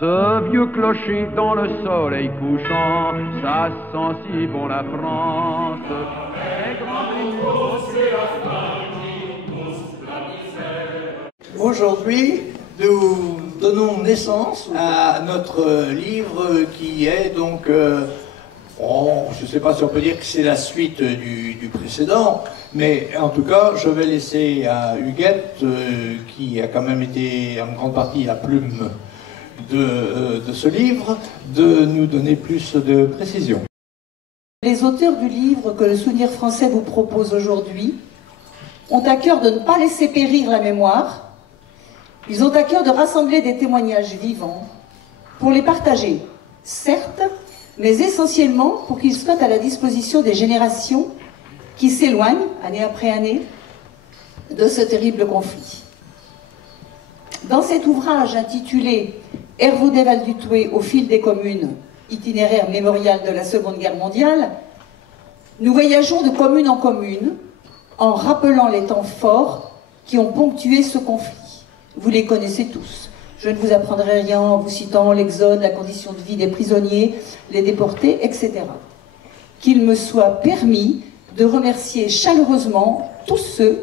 Ce vieux clocher dans le soleil couchant, ça sent si bon la France. Aujourd'hui, nous donnons naissance à notre livre qui est donc, je ne sais pas si on peut dire que c'est la suite du précédent, mais en tout cas, je vais laisser à Huguette, qui a quand même été en grande partie la plume de ce livre, de nous donner plus de précisions. Les auteurs du livre que le Souvenir français vous propose aujourd'hui ont à cœur de ne pas laisser périr la mémoire. Ils ont à cœur de rassembler des témoignages vivants pour les partager, certes, mais essentiellement pour qu'ils soient à la disposition des générations qui s'éloignent, année après année, de ce terrible conflit. Dans cet ouvrage intitulé « Hervaudet Val-du-Thouet au fil des communes, itinéraire mémorial de la Seconde Guerre mondiale », nous voyageons de commune en commune en rappelant les temps forts qui ont ponctué ce conflit. Vous les connaissez tous. Je ne vous apprendrai rien en vous citant l'exode, la condition de vie des prisonniers, les déportés, etc. Qu'il me soit permis de remercier chaleureusement tous ceux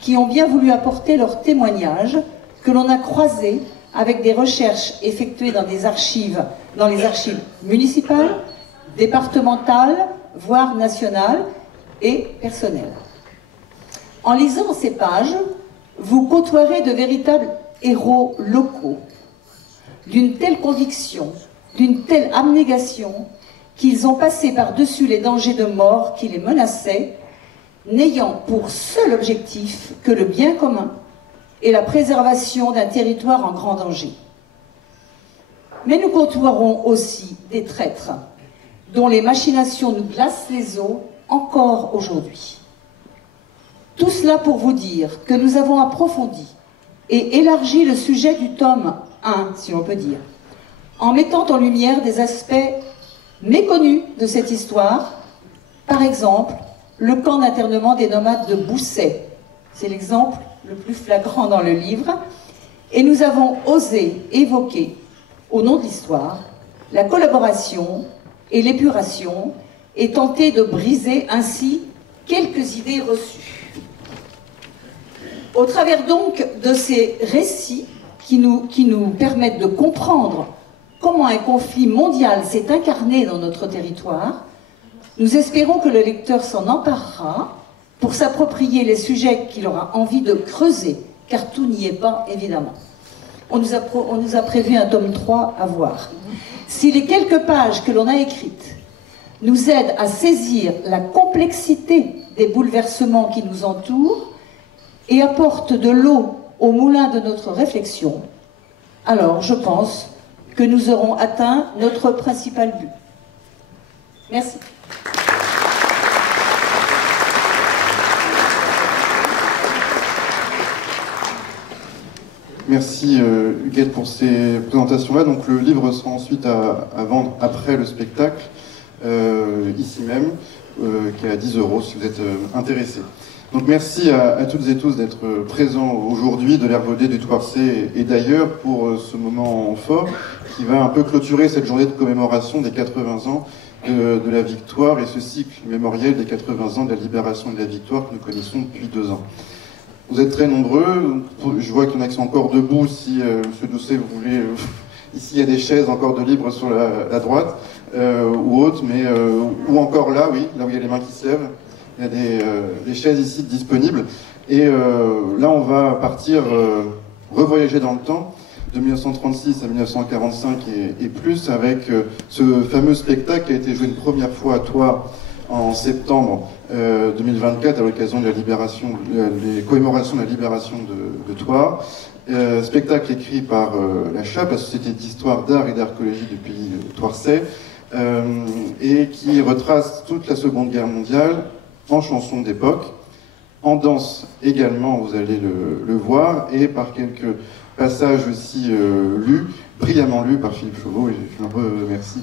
qui ont bien voulu apporter leur témoignage, que l'on a croisé avec des recherches effectuées dans les archives municipales, départementales, voire nationales et personnelles. En lisant ces pages, vous côtoierez de véritables héros locaux, d'une telle conviction, d'une telle abnégation, qu'ils ont passé par-dessus les dangers de mort qui les menaçaient, n'ayant pour seul objectif que le bien commun et la préservation d'un territoire en grand danger. Mais nous côtoierons aussi des traîtres, dont les machinations nous glacent les os encore aujourd'hui. Tout cela pour vous dire que nous avons approfondi et élargi le sujet du tome 1, si on peut dire, en mettant en lumière des aspects méconnus de cette histoire. Par exemple, le camp d'internement des nomades de Bousset. C'est l'exemple le plus flagrant dans le livre. Et nous avons osé évoquer, au nom de l'histoire, la collaboration et l'épuration et tenter de briser ainsi quelques idées reçues. Au travers donc de ces récits qui nous permettent de comprendre comment un conflit mondial s'est incarné dans notre territoire, nous espérons que le lecteur s'en emparera pour s'approprier les sujets qu'il aura envie de creuser, car tout n'y est pas, évidemment. On nous a prévu un tome 3 à voir. Si les quelques pages que l'on a écrites nous aident à saisir la complexité des bouleversements qui nous entourent, et apporte de l'eau au moulin de notre réflexion, alors je pense que nous aurons atteint notre principal but. Merci. Merci Huguette pour ces présentations-là. Donc le livre sera ensuite à vendre après le spectacle, ici même, qui est à 10 € si vous êtes intéressés. Donc merci à toutes et tous d'être présents aujourd'hui de l'Hervaudet, du Thouarcet et d'ailleurs pour ce moment fort qui va un peu clôturer cette journée de commémoration des 80 ans de la victoire et ce cycle mémoriel des 80 ans de la libération et de la victoire que nous connaissons depuis 2 ans. Vous êtes très nombreux, je vois qu'il y en a qui sont encore debout si M. Doucet vous voulez... Ici il y a des chaises encore de libre sur la droite ou autre, mais ou encore là, oui, là où il y a les mains qui se lèvent. Il y a des chaises ici disponibles. Et là, on va partir revoyager dans le temps, de 1936 à 1945 et plus, avec ce fameux spectacle qui a été joué une première fois à Thouars en septembre 2024, à l'occasion de la libération, des commémorations de la libération de Thouars. Spectacle écrit par la CHAP, la Société d'Histoire, d'Art et d'Archéologie du pays Thouarcet, et qui retrace toute la Seconde Guerre mondiale, en chanson d'époque, en danse également, vous allez le voir, et par quelques passages aussi brillamment lus par Philippe Chauveau, et je le remercie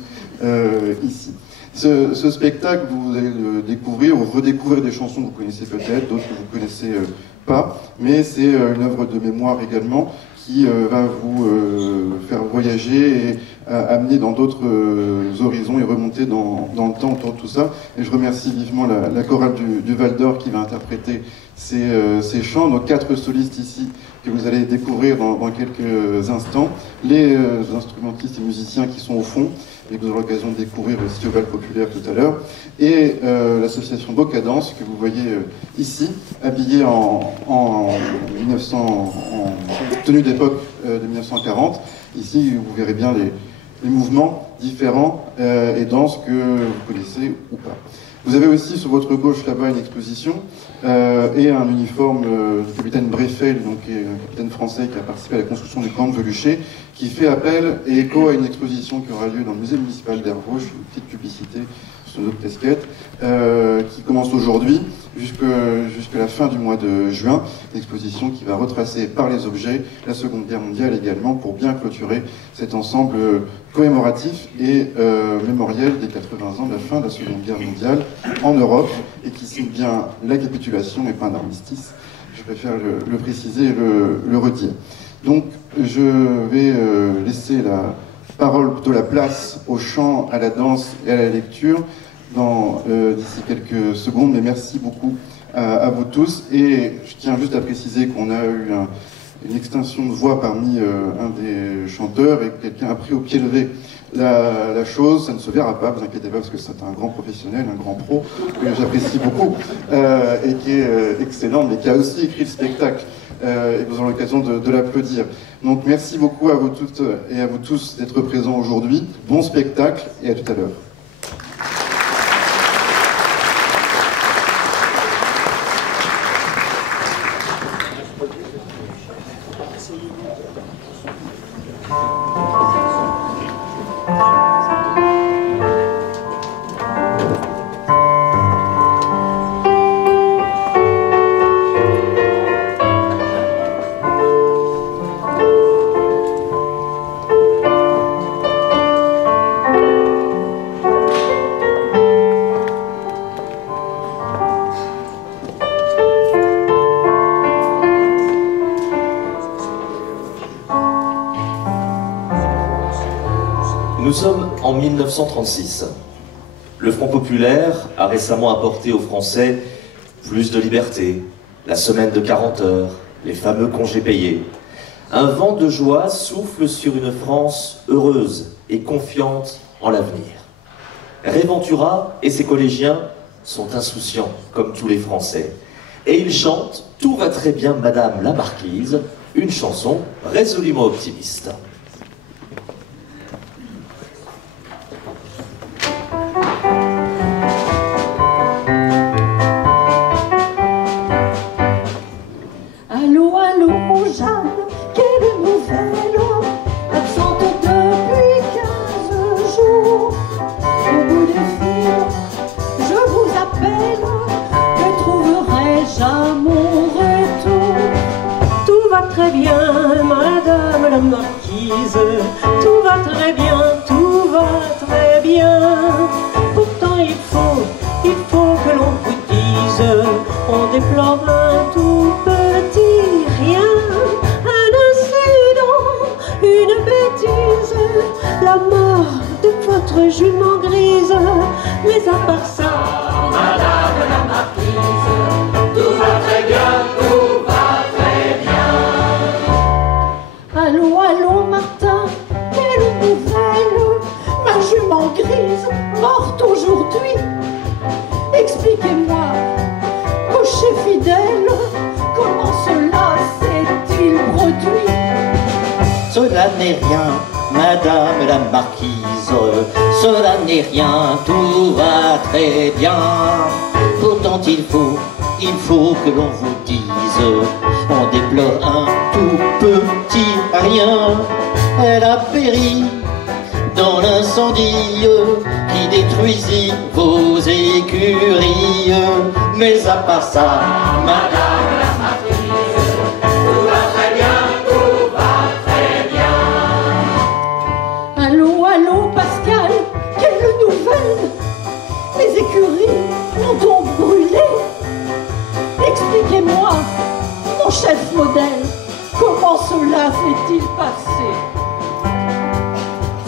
ici. Ce spectacle, vous allez le découvrir ou redécouvrir des chansons que vous connaissez peut-être, d'autres que vous ne connaissez pas, mais c'est une œuvre de mémoire également qui va vous faire voyager et amener dans d'autres horizons et remonter dans le temps autour de tout ça. Et je remercie vivement la chorale du Val d'Or qui va interpréter ces chants. Donc 4 solistes ici que vous allez découvrir dans quelques instants. Les instrumentistes et musiciens qui sont au fond et que vous aurez l'occasion de découvrir aussi au Bal Populaire tout à l'heure. Et l'association Bocadance que vous voyez ici, habillée en tenue d'époque de 1940. Ici, vous verrez bien les mouvements différents et danses que vous connaissez ou pas. Vous avez aussi sur votre gauche là-bas une exposition et un uniforme du capitaine Breffel, donc qui est un capitaine français qui a participé à la construction du camp de Veluché, qui fait appel et écho à une exposition qui aura lieu dans le musée municipal d'Hervauche, une petite publicité sur notre casquette, qui commence aujourd'hui jusqu'à la fin du mois de juin, une exposition qui va retracer par les objets la Seconde Guerre mondiale également, pour bien clôturer cet ensemble commémoratif et mémoriel des 80 ans de la fin de la Seconde Guerre mondiale en Europe, et qui signe bien la capitulation et pas un armistice. Je préfère le préciser et le redire. Donc je vais laisser la parole, plutôt la place au chant, à la danse et à la lecture d'ici quelques secondes, mais merci beaucoup à vous tous. Et je tiens juste à préciser qu'on a eu une extinction de voix parmi un des chanteurs, et que quelqu'un a pris au pied levé la chose. Ça ne se verra pas, vous inquiétez pas, parce que c'est un grand professionnel, un grand pro, que j'apprécie beaucoup, et qui est excellent, mais qui a aussi écrit le spectacle. Et vous aurez l'occasion de l'applaudir. Donc merci beaucoup à vous toutes et à vous tous d'être présents aujourd'hui. Bon spectacle et à tout à l'heure. Nous sommes en 1936. Le Front populaire a récemment apporté aux Français plus de liberté, la semaine de 40 heures, les fameux congés payés. Un vent de joie souffle sur une France heureuse et confiante en l'avenir. Réventura et ses collégiens sont insouciants, comme tous les Français. Et ils chantent « Tout va très bien, Madame la Marquise », une chanson résolument optimiste. Tout va très bien, tout va très bien. Pourtant il faut que l'on vous dise, on déplore un tout petit rien, un incident, une bêtise, la mort de votre jument grise. Mais à part ça, Madame la Marquise, tout va très bien, tout va très bien. Allô, allô, Martin, quelle nouvelle? Ma jument grise, morte aujourd'hui. Expliquez-moi, cocher fidèle, comment cela s'est-il produit? Cela n'est rien, Madame la Marquise, cela n'est rien, tout va très bien. Pourtant il faut que l'on vous dise, on déplore un tout petit rien. Elle a péri dans l'incendie qui détruisit vos écuries. Mais à part ça, Madame la Marquise, tout va très bien, tout va très bien. Allô, allô, Pascal, quelle nouvelle? Les écuries ont donc brûlé. Expliquez-moi, mon chef modèle, comment cela s'est-il passé?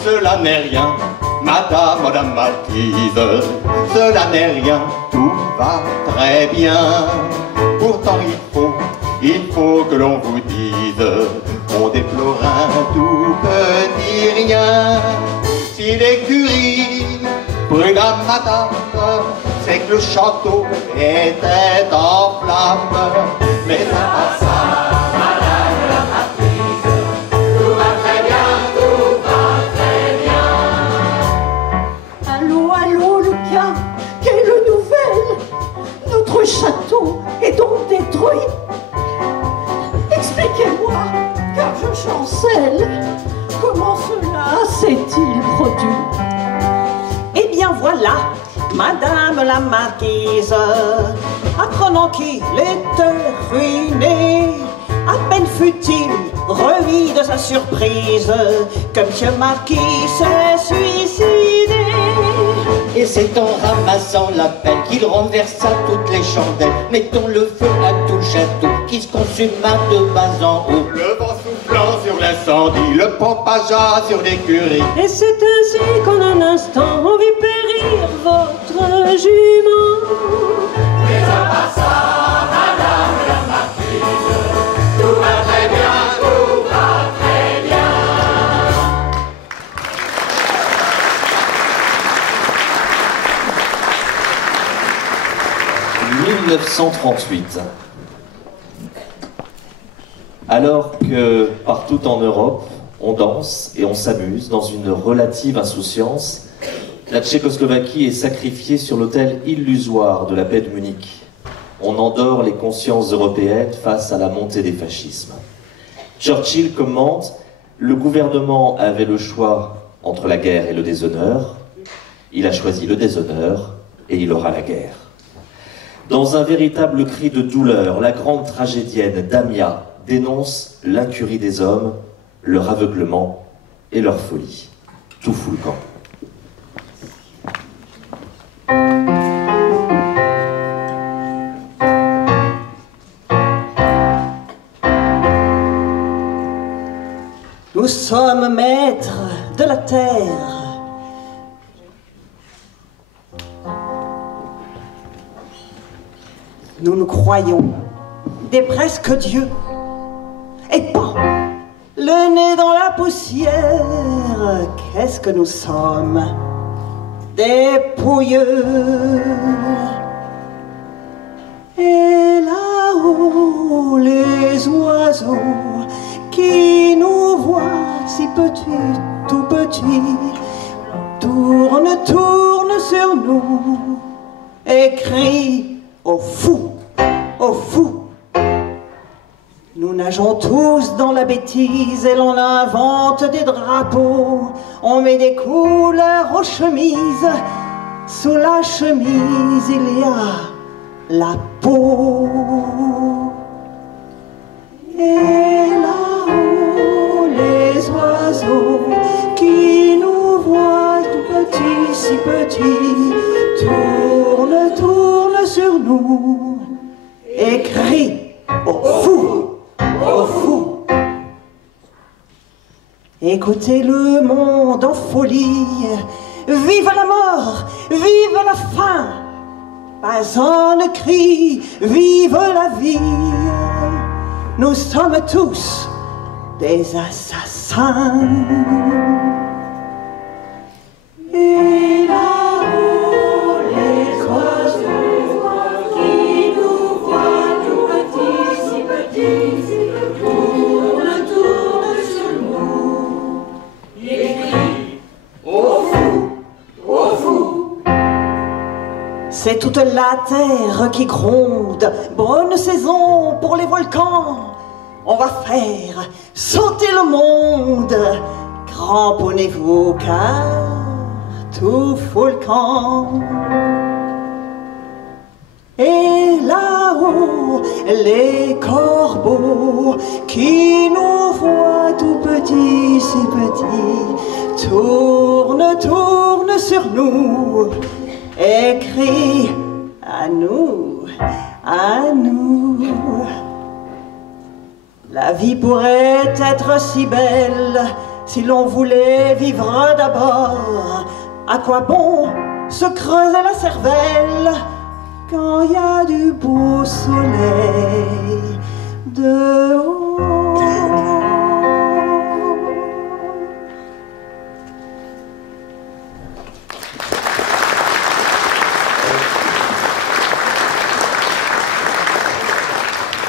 Cela n'est rien, madame la marquise, cela n'est rien, tout va très bien. Pourtant il faut que l'on vous dise, on déplore un tout petit rien. Si l'écurie brûle à madame, c'est que le château était en flammes. Mais ça passe. Notre château est donc détruit. Expliquez-moi, car je chancelle, comment cela s'est-il produit? Eh bien voilà, madame la marquise, apprenant qu'il était ruiné, à peine fut-il remis de sa surprise que monsieur Marquis s'est suicidé. Et c'est en ramassant la pelle qu'il renversa toutes les chandelles, mettant le feu à tout le château qui se consuma de bas en haut. Le vent soufflant sur l'incendie, le propagea sur l'écurie. Et c'est ainsi qu'en un instant on vit périr votre jument. Mais ça passa, madame la marquise, tout va très bien, tout va très bien. 1938. Alors que partout en Europe, on danse et on s'amuse dans une relative insouciance, la Tchécoslovaquie est sacrifiée sur l'autel illusoire de la paix de Munich. On endort les consciences européennes face à la montée des fascismes. Churchill commente « Le gouvernement avait le choix entre la guerre et le déshonneur. Il a choisi le déshonneur et il aura la guerre. » Dans un véritable cri de douleur, la grande tragédienne Damia dénonce l'incurie des hommes, leur aveuglement et leur folie. Tout fout le camp. Nous sommes maîtres de la terre. Nous nous croyons des presque dieux. Et pas le nez dans la poussière. Qu'est-ce que nous sommes? Des pouilleux. Et là-haut, les oiseaux qui nous voient si petits, tout petits, tournent sur nous et crient au fou, au fou. Nous nageons tous dans la bêtise et l'on invente des drapeaux. On met des couleurs aux chemises. Sous la chemise, il y a la peau. Et là-haut, les oiseaux qui nous voient tout petits, si petits, tournent sur nous et crient au fou. Au fou. Écoutez le monde en folie. Vive la mort, vive la faim. Pas un ne crie, vive la vie. Nous sommes tous des assassins. Et là-haut, les oiseaux qui nous voient tout petits, si petits, tournent sur nous et crient au fou, au fou. C'est toute la terre qui gronde, bonne saison pour les volcans. On va faire sauter le monde, cramponnez-vous car tout fout le camp. Et là-haut, les corbeaux qui nous voient tout petits, si petits, tournent sur nous et crient à nous, à nous. La vie pourrait être si belle si l'on voulait vivre d'abord. À quoi bon se creuser la cervelle quand il y a du beau soleil dehors?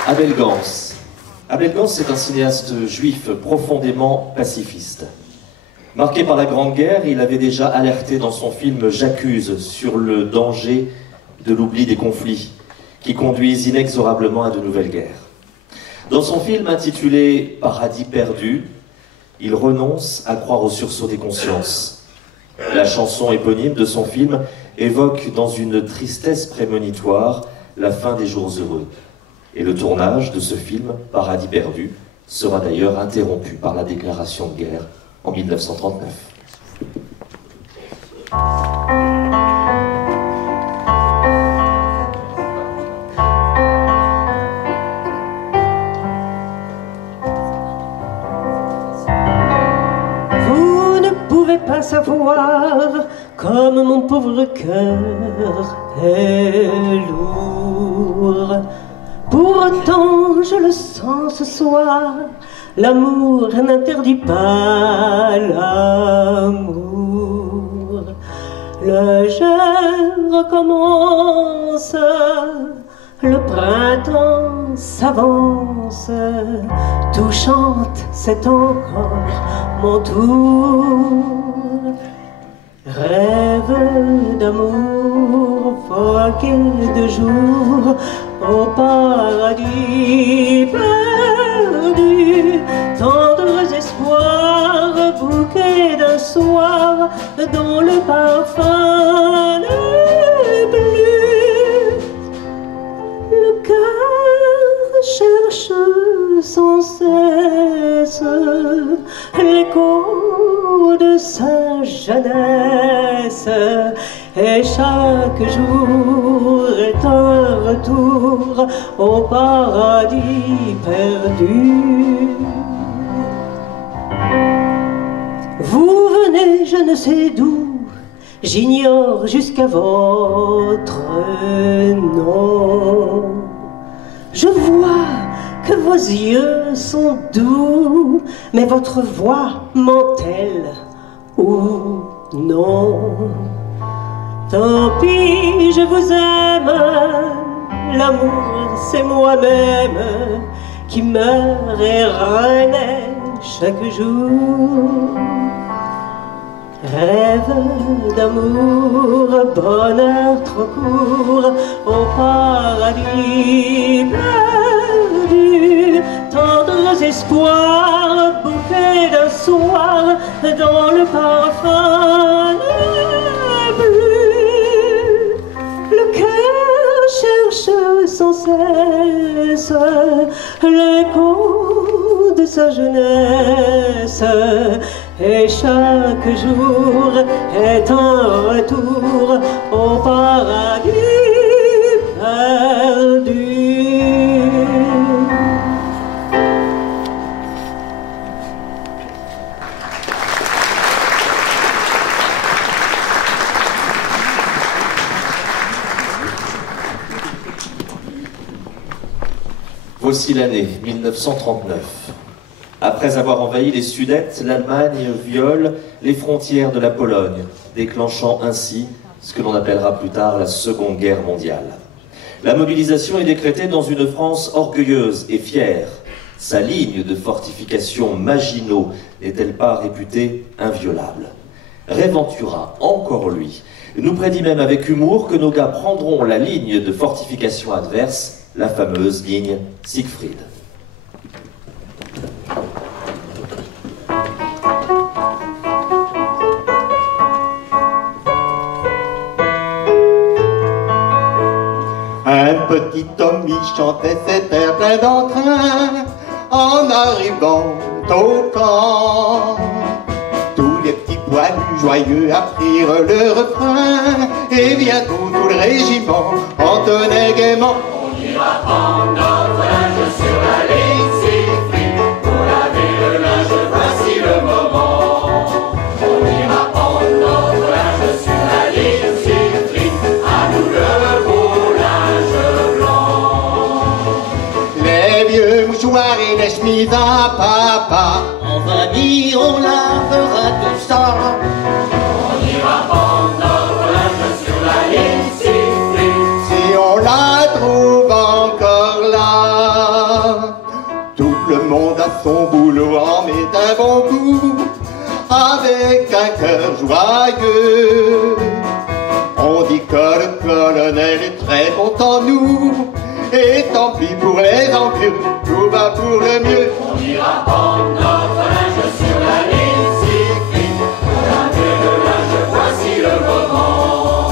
Abel Gans. Abel Gans est un cinéaste juif profondément pacifiste. Marqué par la Grande Guerre, il avait déjà alerté dans son film J'accuse sur le danger de l'oubli des conflits qui conduisent inexorablement à de nouvelles guerres. Dans son film intitulé Paradis perdu, il renonce à croire au sursaut des consciences. La chanson éponyme de son film évoque dans une tristesse prémonitoire la fin des jours heureux. Et le tournage de ce film, Paradis perdu, sera d'ailleurs interrompu par la déclaration de guerre en 1939. Vous ne pouvez pas savoir comme mon pauvre cœur est lourd. Pourtant, je le sens ce soir, l'amour n'interdit pas l'amour. Le jeu recommence, le printemps s'avance, tout chante, c'est encore mon tour. Rêve d'amour, foqué de jour, au paradis perdu, tendres espoirs, bouquets d'un soir dont le parfum n'est plus. Le cœur cherche sans cesse l'écho de sa jeunesse, et chaque jour est un retour au paradis perdu. Vous venez je ne sais d'où, j'ignore jusqu'à votre nom. Je vois que vos yeux sont doux, mais votre voix ment-elle ou non? Tant pis, je vous aime, l'amour c'est moi-même qui meurt et renaît chaque jour. Rêve d'amour, bonheur trop court, au paradis perdu, tendres espoirs, bouquets d'un soir, dont le parfum n'est plus. Le cœur cherche sans cesse l'écho de sa jeunesse, et chaque jour est un retour au paradis perdu. Voici l'année 1939. Après avoir envahi les Sudètes, l'Allemagne viole les frontières de la Pologne, déclenchant ainsi ce que l'on appellera plus tard la Seconde Guerre mondiale. La mobilisation est décrétée dans une France orgueilleuse et fière. Sa ligne de fortification Maginot n'est-elle pas réputée inviolable? Réventura, encore lui, nous prédit même avec humour que nos gars prendront la ligne de fortification adverse, la fameuse ligne Siegfried. Un petit homme y chantait cet air plein d'entrain en arrivant au camp. Tous les petits poilus joyeux apprirent le refrain et bientôt tout le régiment entonnait gaiement. On ira prendre notre linge sur la ligne Siegfried. chemises à papa. En famille, on lavera tout ça. On ira prendre notre linge sur la ligne Siegfried. Si on la trouve encore là. Tout le monde a son boulot, en met un bon coup, avec un cœur joyeux. On dit que le colonel est très content de nous, et tant pis pour les envieux, tout va pour le mieux. On ira prendre notre linge sur la ligne Siegfried. Laver le linge, voici le moment.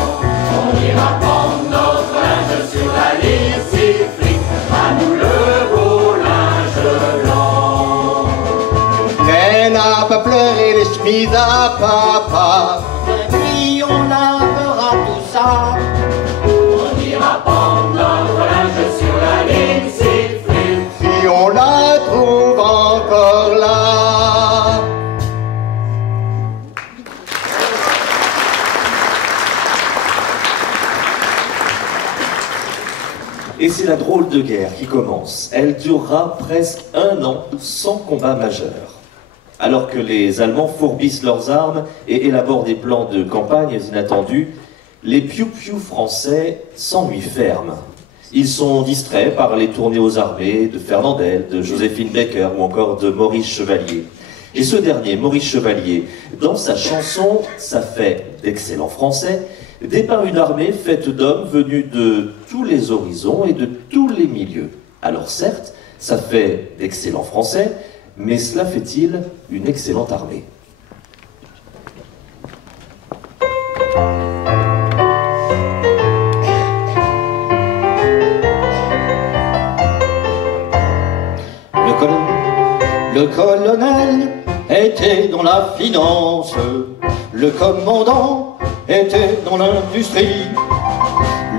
On ira prendre notre linge sur la ligne Siegfried. À nous le beau linge blanc. Mais n'a pas pleuré les chemises à papa. Famille, on lavera tout ça. On ira prendre notre linge sur la ligne Siegfried. Si on la trouve encore là. Et c'est la drôle de guerre qui commence. Elle durera presque 1 an sans combat majeur. Alors que les Allemands fourbissent leurs armes et élaborent des plans de campagne inattendus, les piou-piou français s'ennuient ferme. Ils sont distraits par les tournées aux armées de Fernandel, de Joséphine Baker ou encore de Maurice Chevalier. Et ce dernier, Maurice Chevalier, dans sa chanson « Ça fait d'excellents Français », dépeint une armée faite d'hommes venus de tous les horizons et de tous les milieux. Alors certes, ça fait d'excellents Français, mais cela fait-il une excellente armée? Le colonel était dans la finance, le commandant était dans l'industrie,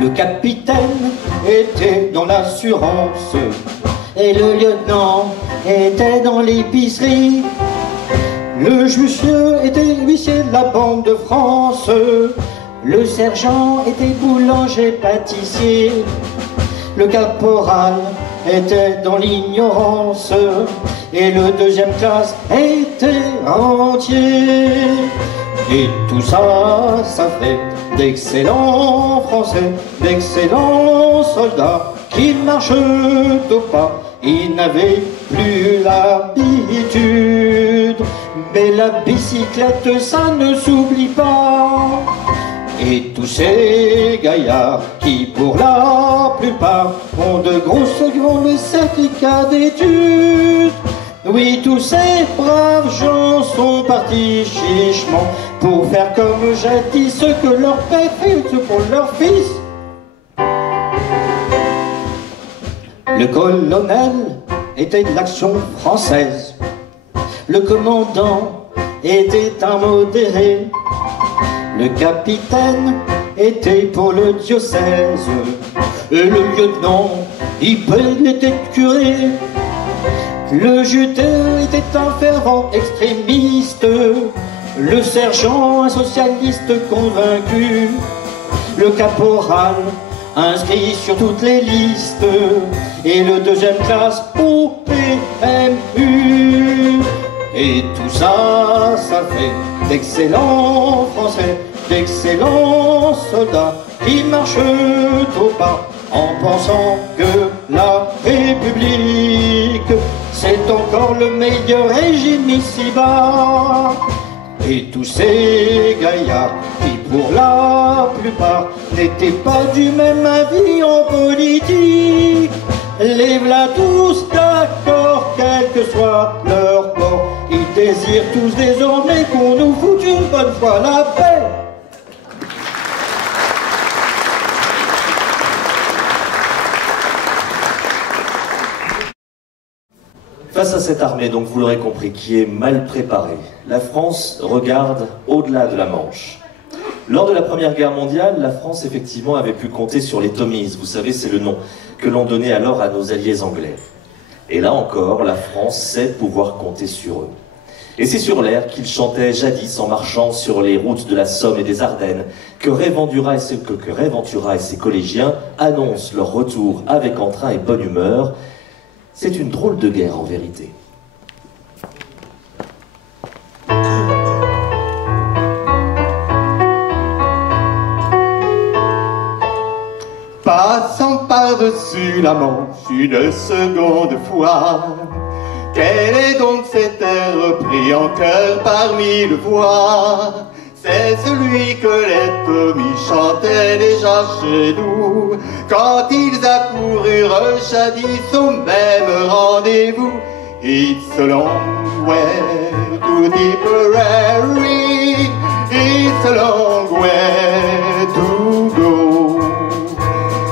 le capitaine était dans l'assurance et le lieutenant était dans l'épicerie. Le monsieur était huissier de la Banque de France, le sergent était boulanger-pâtissier, le caporal était dans l'ignorance et le deuxième classe était entier. Et tout ça, ça fait d'excellents Français, d'excellents soldats qui marchent au pas. Ils n'avaient plus l'habitude, mais la bicyclette, ça ne s'oublie pas. Et tous ces gaillards qui, pour la plupart, ont de grosses grandes certificats d'études. Oui, tous ces braves gens sont partis chichement pour faire comme jadis ce que leur père fait pour leur fils. Le colonel était de l'action française. Le commandant était un modéré. Le capitaine était pour le diocèse. Et le lieutenant, il était curé. Le juteur était un fervent extrémiste. Le sergent, un socialiste convaincu. Le caporal, inscrit sur toutes les listes. Et le deuxième classe au PMU. Et tout ça, ça fait d'excellents Français, d'excellents soldats qui marchent au pas en pensant que la République, c'est encore le meilleur régime ici-bas. Et tous ces gaillards qui, pour la plupart, n'étaient pas du même avis en politique, les v'là tous d'accord, quel que soit leur bord. Ils désirent tous désormais qu'on nous foute une bonne fois la paix. Face à cette armée, donc vous l'aurez compris, qui est mal préparée, la France regarde au-delà de la Manche. Lors de la Première Guerre mondiale, la France effectivement avait pu compter sur les Tommies, vous savez, c'est le nom que l'on donnait alors à nos alliés anglais. Et là encore, la France sait pouvoir compter sur eux. Et c'est sur l'air qu'ils chantaient jadis en marchant sur les routes de la Somme et des Ardennes que Réventura et ses collégiens annoncent leur retour avec entrain et bonne humeur. C'est une drôle de guerre en vérité. Passant par-dessus la Manche une seconde fois, quel est donc cet air pris en cœur par mille voix? C'est celui que les Tommies chantaient déjà chez nous, quand ils accoururent jadis au même rendez-vous. It's a long way to Tipperary, it's a long way to go.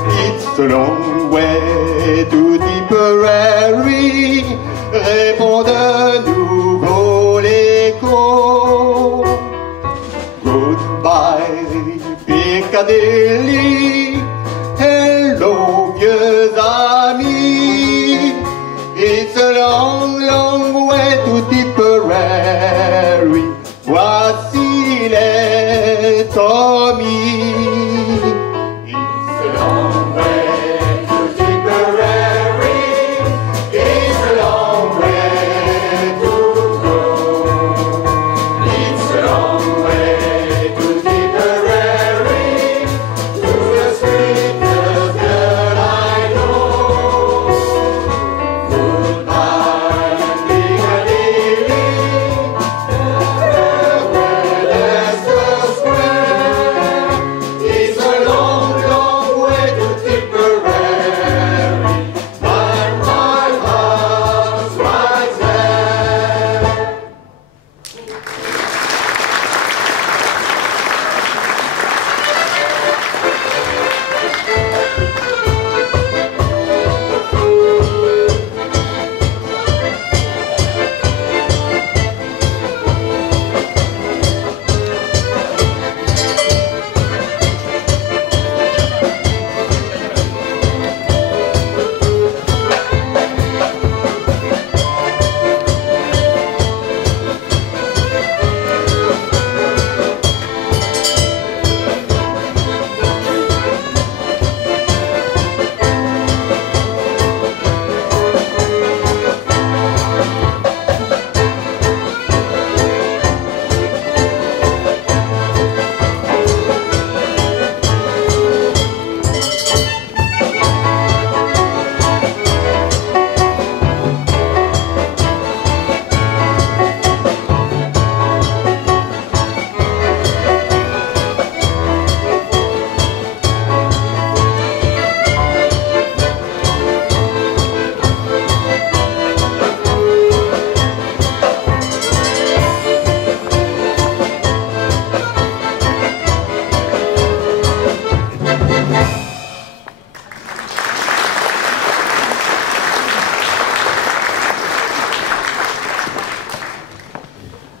It's a long way to Tipperary, répond de nouveau l'écho. Goodbye Piccadilly, hello vieux amis. It's a long, long way to Tipperary, voici les Tommies.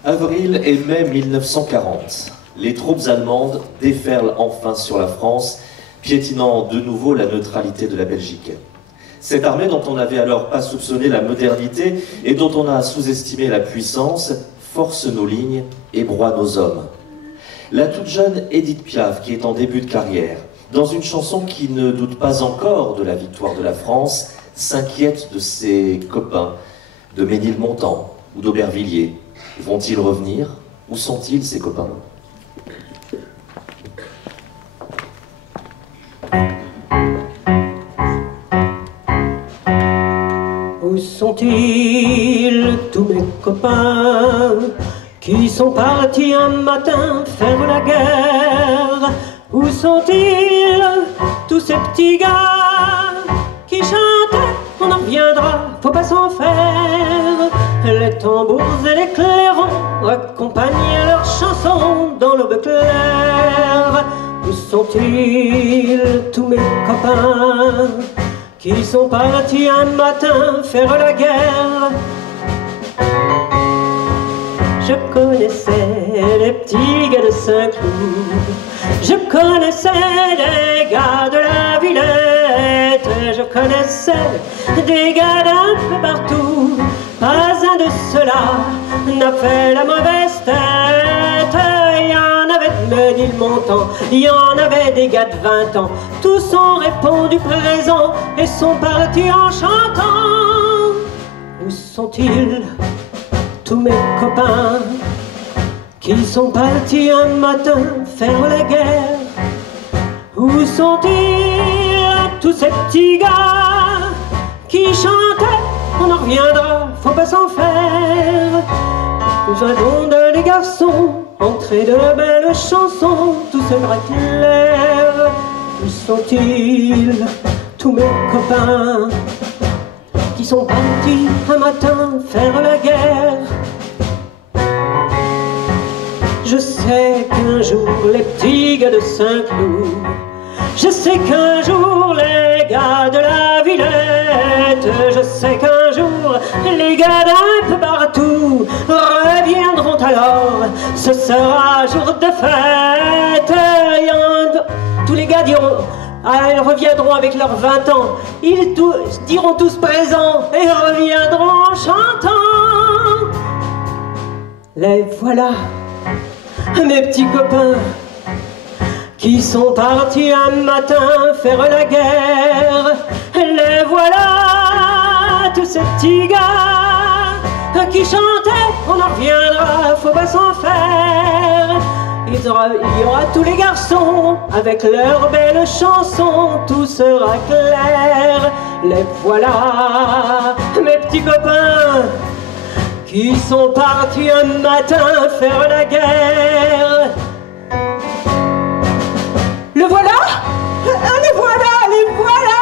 Avril et mai 1940, les troupes allemandes déferlent enfin sur la France, piétinant de nouveau la neutralité de la Belgique. Cette armée dont on n'avait alors pas soupçonné la modernité et dont on a sous-estimé la puissance, force nos lignes et broie nos hommes. La toute jeune Édith Piaf, qui est en début de carrière, dans une chanson qui ne doute pas encore de la victoire de la France, s'inquiète de ses copains, de Ménilmontant ou d'Aubervilliers. Vont-ils revenir? Où sont-ils, ces copains? Où sont-ils, tous mes copains, qui sont partis un matin faire la guerre? Où sont-ils, tous ces petits gars qui chantaient, on en reviendra, faut pas s'en faire? Les tambours et les clairons accompagnaient leurs chansons dans l'aube claire. Où sont-ils, tous mes copains, qui sont partis un matin faire la guerre? Je connaissais les petits gars de Saint-Cloud, je connaissais les gars de la Villette, je connaissais des gars d'un peu partout. Pas un de ceux-là n'a fait la mauvaise tête. Il y en avait de Ménilmontant, il y en avait des gars de 20 ans. Tous ont répondu présent et sont partis en chantant. Où sont-ils, tous mes copains, qui sont partis un matin faire la guerre? Où sont-ils, tous ces petits gars qui chantaient on en reviendra, faut pas s'en faire? Nous avons les garçons, entrés de belles chansons, tout se gratte l'air. Où sont-ils, tous mes copains, qui sont partis un matin faire la guerre? Je sais qu'un jour les petits gars de Saint-Cloud, je sais qu'un jour les gars de la Villette, je sais qu'un jour les gars d'un peu partout reviendront alors, ce sera jour de fête. Tous les gars diront, ah, ils reviendront avec leurs 20 ans, ils diront tous présents et reviendront en chantant. Les voilà, mes petits copains, qui sont partis un matin faire la guerre. Les voilà, tous ces petits gars qui chantaient on en reviendra, faut pas s'en faire. Il y aura tous les garçons avec leurs belles chansons, tout sera clair. Les voilà, mes petits copains, qui sont partis un matin faire la guerre. Le voilà, les voilà, les voilà.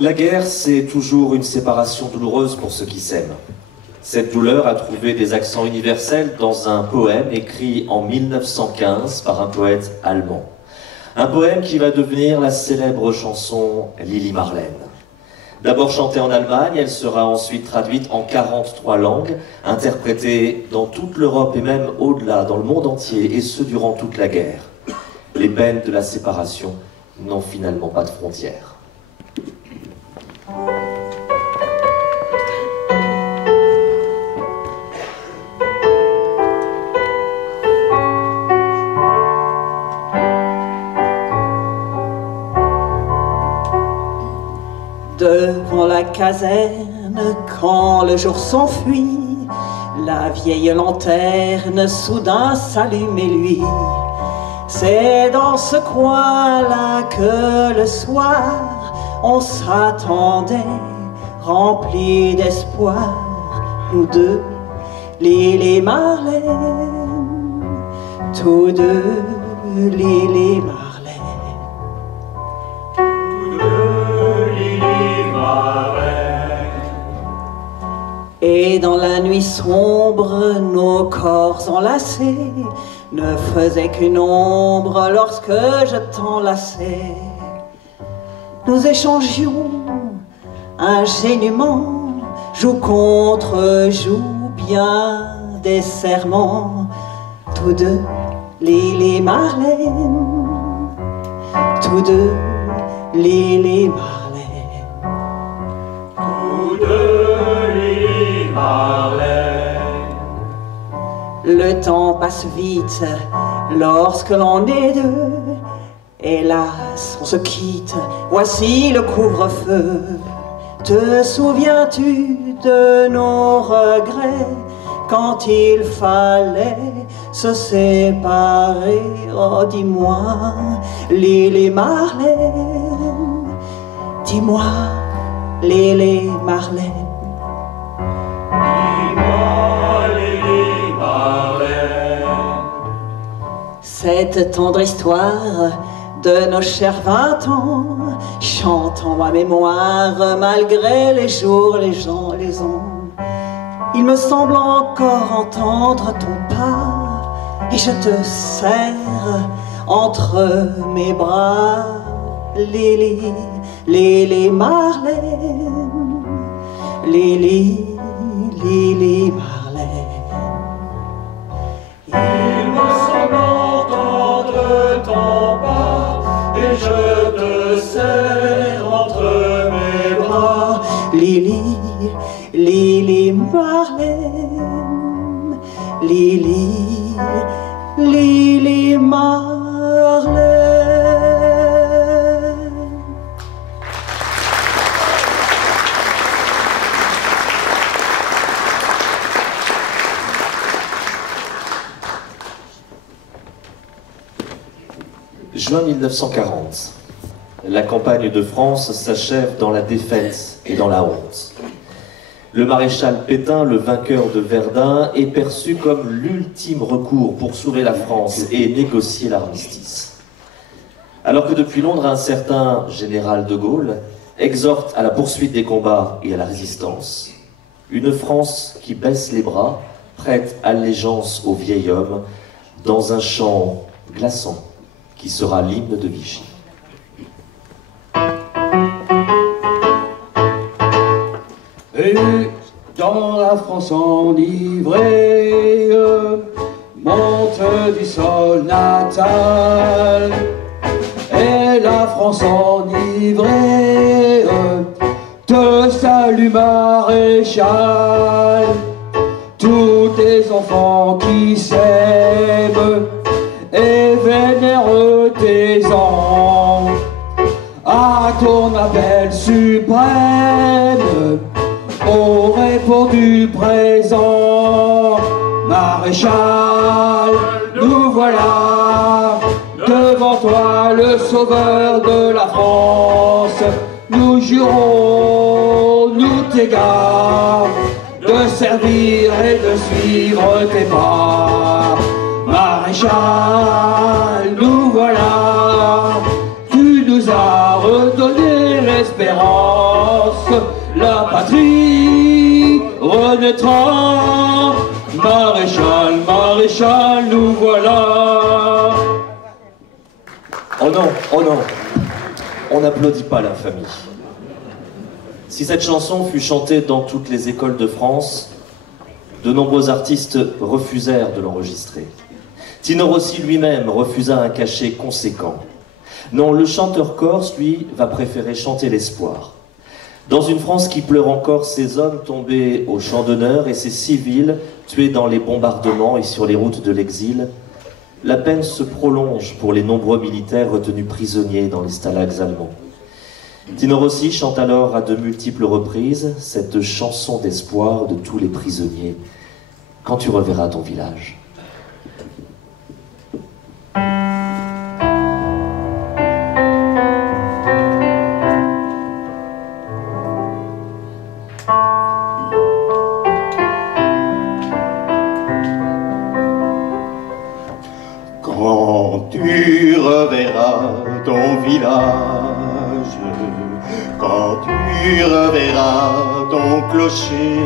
La guerre, c'est toujours une séparation douloureuse pour ceux qui s'aiment. Cette douleur a trouvé des accents universels dans un poème écrit en 1915 par un poète allemand. Un poème qui va devenir la célèbre chanson Lili Marlène. D'abord chantée en Allemagne, elle sera ensuite traduite en 43 langues, interprétée dans toute l'Europe et même au-delà, dans le monde entier, et ce durant toute la guerre. Les peines de la séparation n'ont finalement pas de frontières. Devant la caserne, quand le jour s'enfuit, la vieille lanterne soudain s'allume et lui. C'est dans ce coin-là que le soir, on s'attendait, rempli d'espoir, nous deux, Lili Marlène, tous deux, Lili Marlène. Et dans la nuit sombre, nos corps enlacés ne faisaient qu'une ombre lorsque je t'enlaçais. Nous échangions ingénument, joue contre joue, bien des serments, tous deux, Lili Marlène, tous deux, Lili Marlène. Le temps passe vite lorsque l'on est deux. Hélas, on se quitte, voici le couvre-feu. Te souviens-tu de nos regrets quand il fallait se séparer? Oh, dis-moi, Lili Marlène, dis-moi, Lili Marlène. Cette tendre histoire de nos chers 20 ans chante en ma mémoire malgré les jours, les gens, les ans. Il me semble encore entendre ton pas et je te serre entre mes bras. Lili, Lili Marlène, Lili, Lili Marlène. Il me semble entendre ton pas et je te serre entre mes bras. Lili, Lili Marlène. Lily, Lily Marley. Juin 1940. La campagne de France s'achève dans la défaite et dans la honte. Le maréchal Pétain, le vainqueur de Verdun, est perçu comme l'ultime recours pour sauver la France et négocier l'armistice. Alors que depuis Londres, un certain général de Gaulle exhorte à la poursuite des combats et à la résistance, une France qui baisse les bras, prête allégeance au vieil homme, dans un chant glaçant qui sera l'hymne de Vichy. Et dans la France enivrée, monte du sol natal, et la France enivrée te salue maréchal, tous tes enfants qui s'aiment et vénèrent tes ans à ton appel suprême, au répondu présent. Maréchal, nous voilà devant toi, le sauveur de la France. Nous jurons, nous t'égards, de servir et de suivre tes pas. Maréchal, nous voilà, tu nous as redonné l'espérance, la patrie renaîtra. Maréchal, maréchal, nous voilà. Oh non, oh non, on n'applaudit pas l'infamie. Si cette chanson fut chantée dans toutes les écoles de France, de nombreux artistes refusèrent de l'enregistrer. Tino Rossi lui-même refusa un cachet conséquent. Non, le chanteur corse, lui, va préférer chanter l'espoir. Dans une France qui pleure encore ses hommes tombés au champ d'honneur et ses civils tués dans les bombardements et sur les routes de l'exil, la peine se prolonge pour les nombreux militaires retenus prisonniers dans les stalags allemands. Tino Rossi chante alors à de multiples reprises cette chanson d'espoir de tous les prisonniers, quand tu reverras ton village. Quand tu reverras ton village, quand tu reverras ton clocher,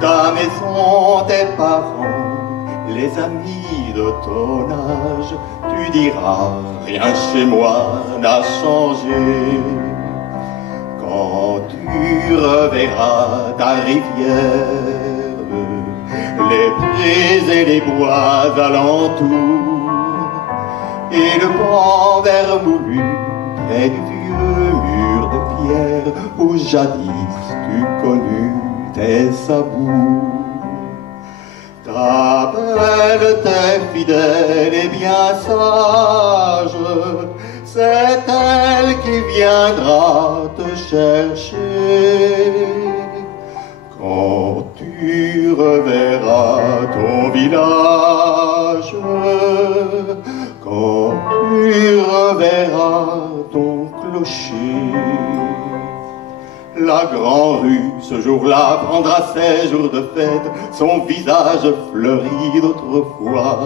ta maison, tes parents, les amis de ton âge, tu diras, rien chez moi n'a changé. Quand tu reverras ta rivière, les prés et les bois alentours, et le banc vermoulu près du vieux mur de pierre où jadis tu connus tes sabots. Ta belle, t'es fidèle et bien sage, c'est elle qui viendra te chercher. Quand tu reverras ton village, quand tu reverras ton clocher, la grande rue, ce jour-là, prendra ses jours de fête, son visage fleuri d'autrefois.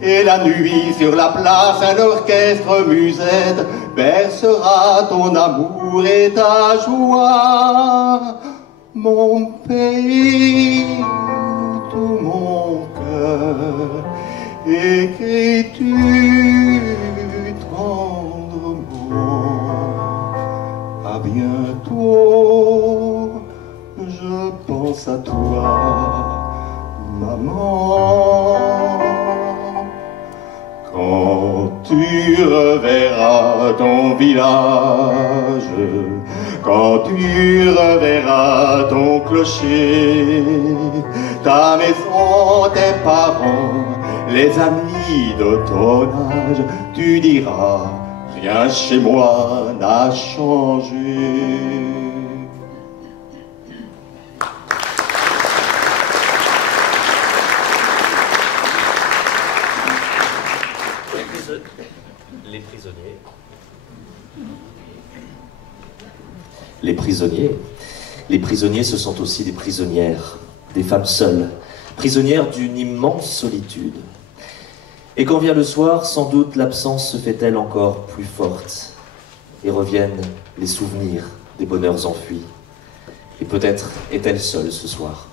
Et la nuit, sur la place, un orchestre musette bercera ton amour et ta joie. Mon pays, tout mon cœur, écris-tu tendrement. À bientôt, je pense à toi, maman. Quand tu reverras ton village, quand tu reverras ton clocher, ta maison, tes parents, les amis de ton âge, tu diras, rien chez moi n'a changé. Les prisonniers. Les prisonniers. Les prisonniers, ce sont aussi des prisonnières, des femmes seules, prisonnières d'une immense solitude. Et quand vient le soir, sans doute l'absence se fait-elle encore plus forte, et reviennent les souvenirs des bonheurs enfuis. Et peut-être est-elle seule ce soir.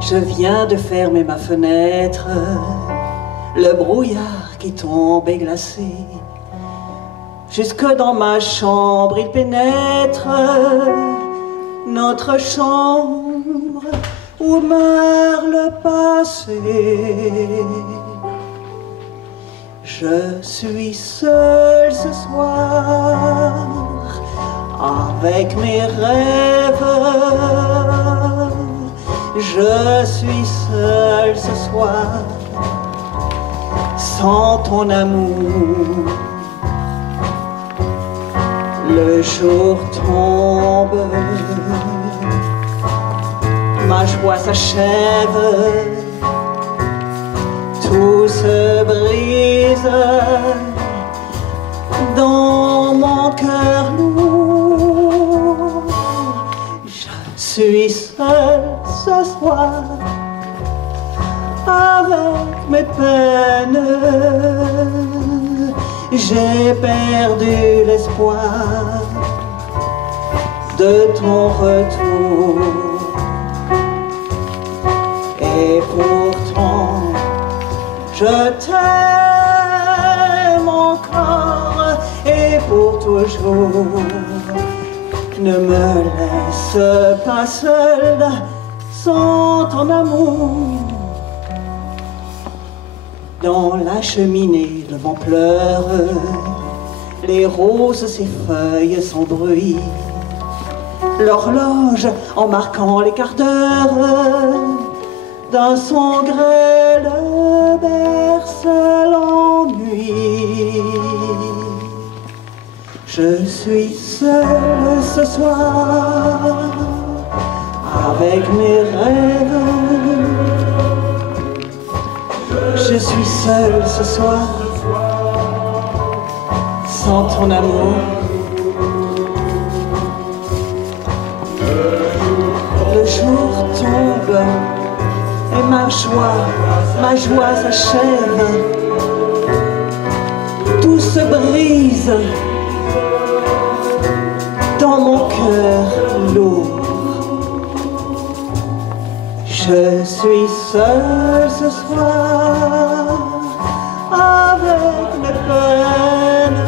Je viens de fermer ma fenêtre, le brouillard qui tombe est glacé. Jusque dans ma chambre il pénètre, notre chambre où meurt le passé. Je suis seul ce soir avec mes rêves. Je suis seul ce soir, sans ton amour. Le jour tombe, ma joie s'achève, tout se brise dans mon cœur lourd. Je suis seul ce soir avec mes peines, j'ai perdu l'espoir de ton retour. Et pourtant je t'aime encore et pour toujours. Ne me laisse pas seul sans ton amour. Dans la cheminée, le vent pleure, les roses s'effeuillent sans bruit. L'horloge, en marquant les quarts d'heure, dans son grêle berce l'ennui. Je suis seul ce soir avec mes rêves. Je suis seul ce soir sans ton amour. Le jour tombe et ma joie s'achève. Tout se brise dans mon cœur lourd. Je suis seul ce soir avec mes peines.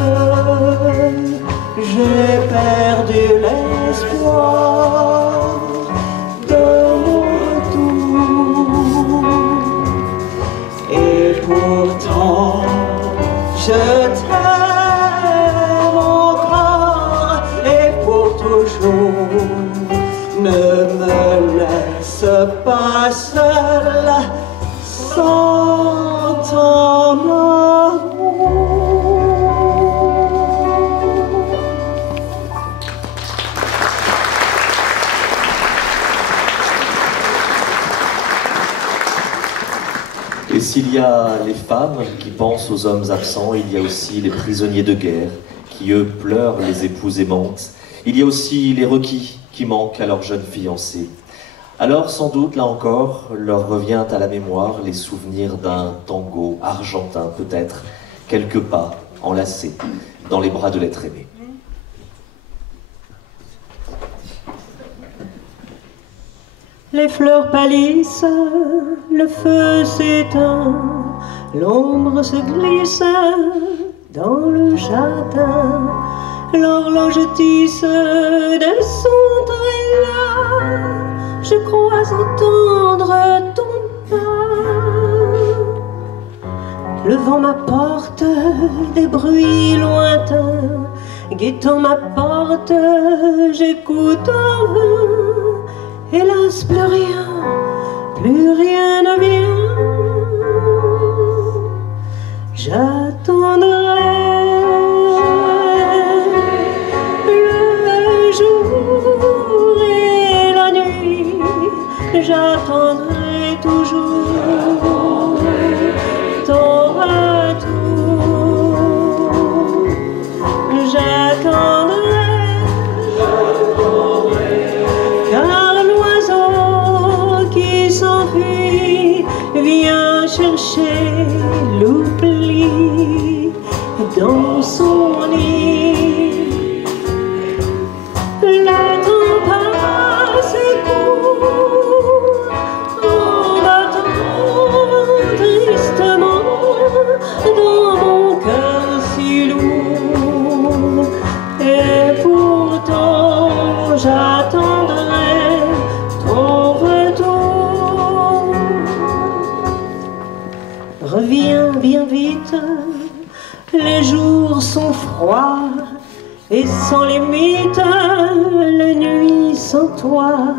J'ai perdu l'espoir de mon retour. Et pourtant, je t'aime encore et pour toujours. Ne me laisse pas seul sans ton amour. Et s'il y a les femmes qui pensent aux hommes absents, il y a aussi les prisonniers de guerre qui, eux, pleurent les épouses aimantes. Il y a aussi les requis qui manquent à leur jeune fiancée. Alors, sans doute, là encore, leur revient à la mémoire les souvenirs d'un tango argentin, peut-être, quelques pas enlacés dans les bras de l'être aimé. Les fleurs pâlissent, le feu s'éteint, l'ombre se glisse dans le jardin. L'horloge tisse de son je crois entendre ton pas. Le vent m'apporte des bruits lointains, guettant ma porte, j'écoute en vain. Hélas, plus rien ne vient. J'attendrai le jour et la nuit, j'attendrai toujours ton retour. J'attendrai, car l'oiseau qui s'enfuit vient chercher l'oubli dans son lit. Le temps passe court en battant tristement dans mon cœur si lourd. Et pourtant j'attendrai ton retour. Reviens bien vite, les jours sont froids et sans limite, les nuits sans toi.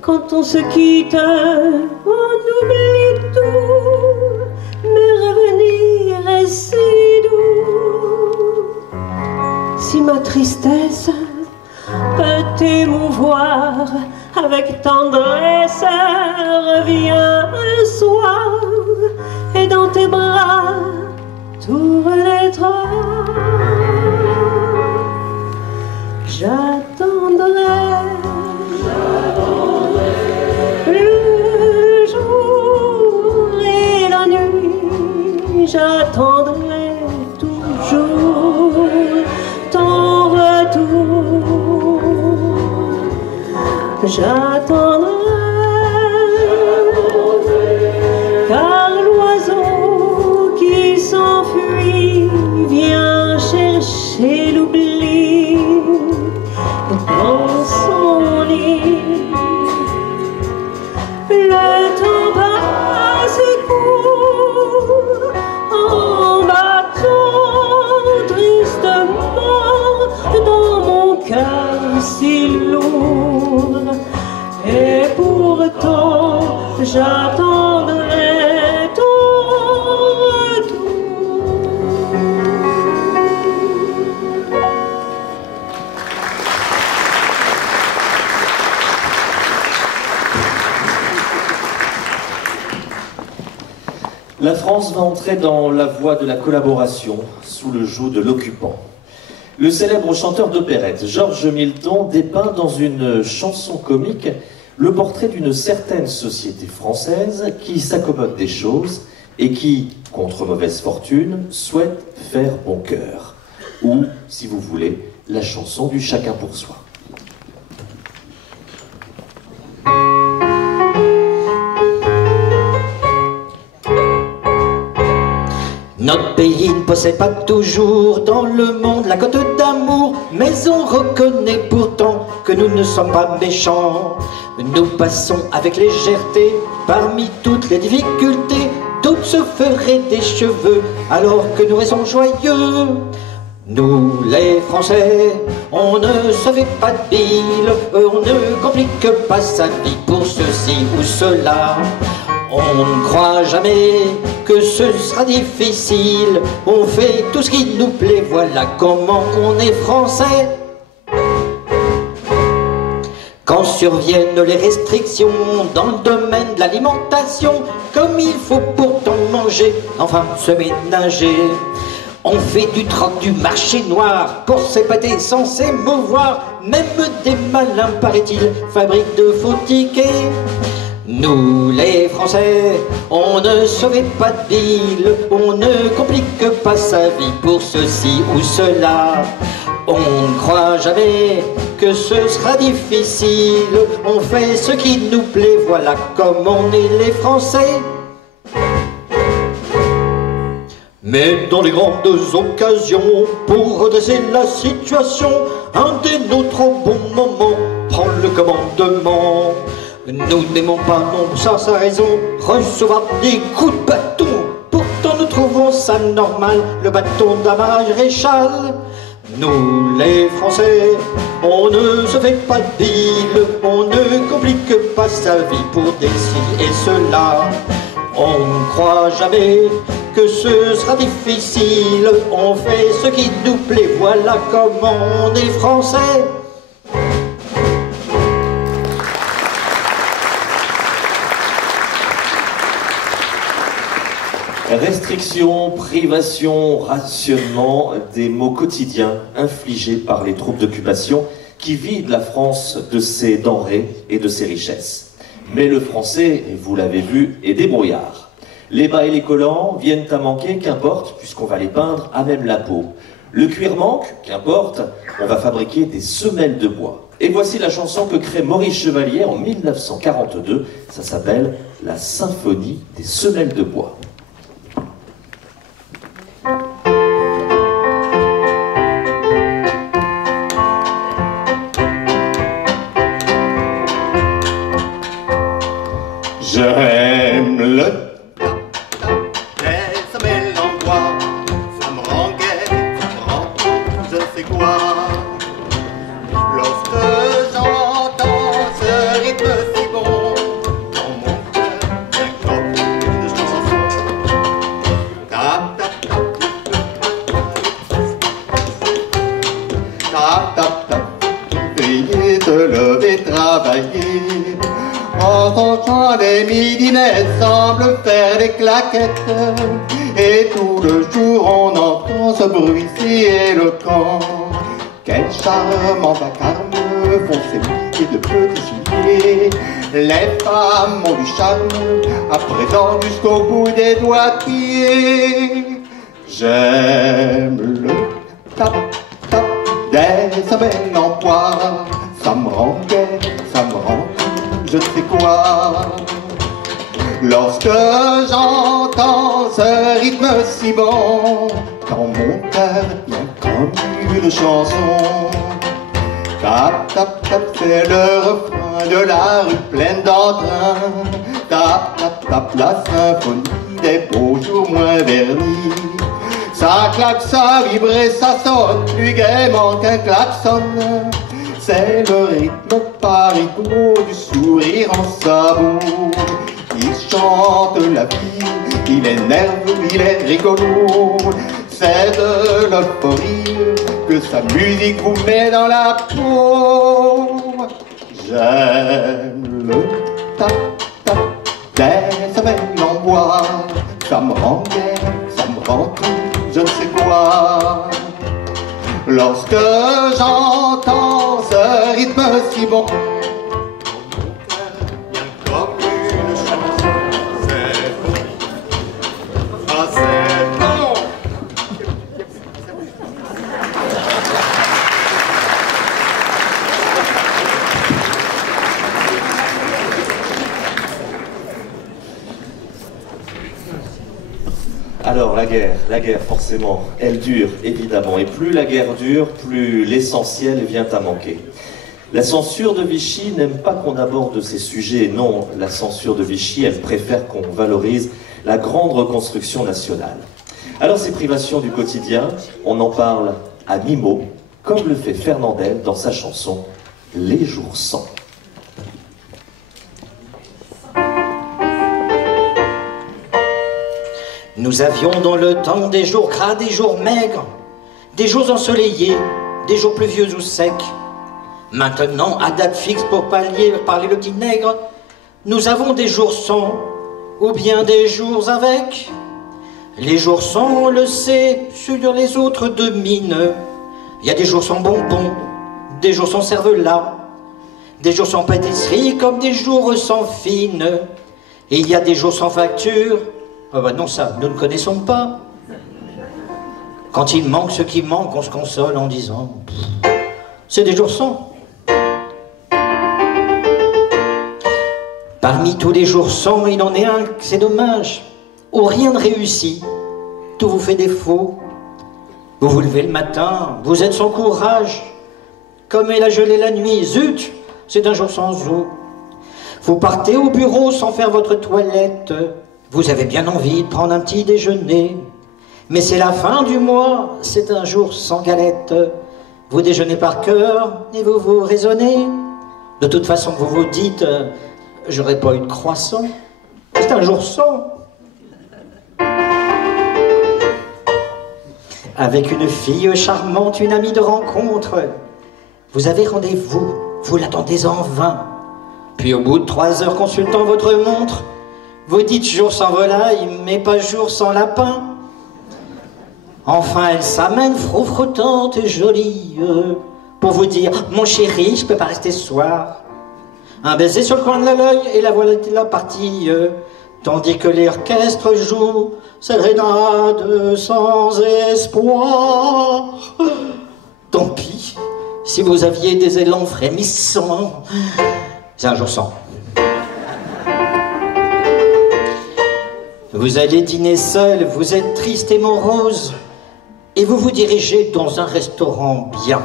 Quand on se quitte, on oublie tout, mais revenir est si doux. Si ma tristesse peut t'émouvoir avec tendresse, reviens un soir et dans tes bras tout renaîtra. J'attendrai le jour et la nuit, j'attendrai toujours ton retour. J'attendrai, car l'oiseau qui s'enfuit vient chercher l'oubli dans son lit. Le temps passe court en battant tristement dans mon cœur si lourd. Et pourtant j'attendrai ton retour. La France va entrer dans la voie de la collaboration sous le joug de l'occupant. Le célèbre chanteur d'opérette Georges Milton dépeint dans une chanson comique le portrait d'une certaine société française qui s'accommode des choses et qui, contre mauvaise fortune, souhaite faire bon cœur. Ou, si vous voulez, la chanson du chacun pour soi. Notre pays ne possède pas toujours dans le monde la cote d'amour, mais on reconnaît pourtant que nous ne sommes pas méchants. Nous passons avec légèreté parmi toutes les difficultés, toutes se feraient des cheveux alors que nous restons joyeux. Nous les Français, on ne se fait pas de bile, on ne complique pas sa vie pour ceci ou cela. On ne croit jamais que ce sera difficile, on fait tout ce qui nous plaît, voilà comment on est français. Quand surviennent les restrictions dans le domaine de l'alimentation, comme il faut pourtant manger, enfin se ménager, on fait du troc du marché noir pour s'épater sans s'émouvoir. Même des malins, paraît-il, fabriquent de faux tickets. Nous les Français, on ne se fait pas de bile, on ne complique pas sa vie pour ceci ou cela. On ne croit jamais que ce sera difficile, on fait ce qui nous plaît, voilà comme on est les Français. Mais dans les grandes occasions, pour redresser la situation, un des nôtres au bon moment prend le commandement. Nous n'aimons pas, non, sans raison, recevoir des coups de bâton. Pourtant nous trouvons ça normal, le bâton d'amarrage réchale. Nous les Français, on ne se fait pas de deal, on ne complique pas sa vie pour des ci et cela. On ne croit jamais que ce sera difficile, on fait ce qui nous plaît, voilà comment on est Français. Restriction, privation, rationnement, des maux quotidiens infligés par les troupes d'occupation qui vident la France de ses denrées et de ses richesses. Mais le français, vous l'avez vu, est débrouillard. Les bas et les collants viennent à manquer, qu'importe, puisqu'on va les peindre à même la peau. Le cuir manque, qu'importe, on va fabriquer des semelles de bois. Et voici la chanson que crée Maurice Chevalier en 1942, ça s'appelle « La symphonie des semelles de bois ». J'aime le des semelles en bois, ça me rend gai, ça me rend je ne sais quoi. Lorsque j'entends ce rythme si bon, dans mon cœur, bien comme une chanson. Tap, tap, tap, tap, tap, tap, veillez te lever, travailler. En rentrant les midinettes semblent faire des claquettes. Et tout le jour on entend ce bruit si éloquent. Quel charmant vacarme font ces milliers de petits souliers. Les femmes ont du charme, à présent jusqu'au bout des doigts de pied. J'aime le tap tap des semelles en bois. Ça me rend gai, ça me rend je ne sais quoi. Lorsque j'entends ce rythme si bon, dans mon cœur bien comme une chanson. Tap, tap, tap, c'est le refrain de la rue pleine d'entrain. Tap, tap, tap, la symphonie des beaux jours moins vernis. Ça claque, ça vibre et ça sonne plus gaiement qu'un klaxon. C'est le rythme parigot du sourire en sabot. Il chante la vie, il est nerveux, il est rigolo. C'est de l'euphorie que sa musique vous met dans la peau. J'aime le tap tap des semelles en bois. Ça me rend gai, ça me rend tout, je ne sais quoi. Lorsque j'entends ce rythme si bon, bien comme une chanson, c'est bon, ah c'est bon. Alors la guerre forcément, elle dure évidemment, et plus la guerre dure, plus l'essentiel vient à manquer. La censure de Vichy n'aime pas qu'on aborde ces sujets, non, la censure de Vichy, elle préfère qu'on valorise la grande reconstruction nationale. Alors ces privations du quotidien, on en parle à mi-mot, comme le fait Fernandel dans sa chanson « Les jours sans ». Nous avions dans le temps des jours gras, des jours maigres, des jours ensoleillés, des jours pluvieux ou secs. Maintenant, à date fixe pour parler le petit nègre, nous avons des jours sans, ou bien des jours avec. Les jours sans, on le sait, sur les autres dominent. Il y a des jours sans bonbons, des jours sans cervelas, des jours sans pâtisserie comme des jours sans fine. Et il y a des jours sans facture. Ah bah non, ça, nous ne connaissons pas. Quand il manque ce qui manque, on se console en disant c'est des jours sans. Parmi tous les jours sans, il en est un, c'est dommage, où rien ne réussit, tout vous fait défaut. Vous vous levez le matin, vous êtes sans courage, comme est la gelée la nuit, zut, c'est un jour sans eau. Vous partez au bureau sans faire votre toilette. Vous avez bien envie de prendre un petit déjeuner. Mais c'est la fin du mois, c'est un jour sans galette. Vous déjeunez par cœur et vous vous raisonnez. De toute façon, vous vous dites, j'aurais pas eu de croissant. C'est un jour sans. Avec une fille charmante, une amie de rencontre, vous avez rendez-vous, vous l'attendez en vain. Puis au bout de 3 heures consultant votre montre, vous dites jour sans volaille, mais pas jour sans lapin. Enfin, elle s'amène froufroutante et jolie pour vous dire, mon chéri, je peux pas rester ce soir. Un baiser sur le coin de l'œil et la voilà partie. Tandis que l'orchestre joue sérénade sans espoir. Tant pis, si vous aviez des élans frémissants. C'est un jour sans. Vous allez dîner seul, vous êtes triste et morose, et vous vous dirigez dans un restaurant bien.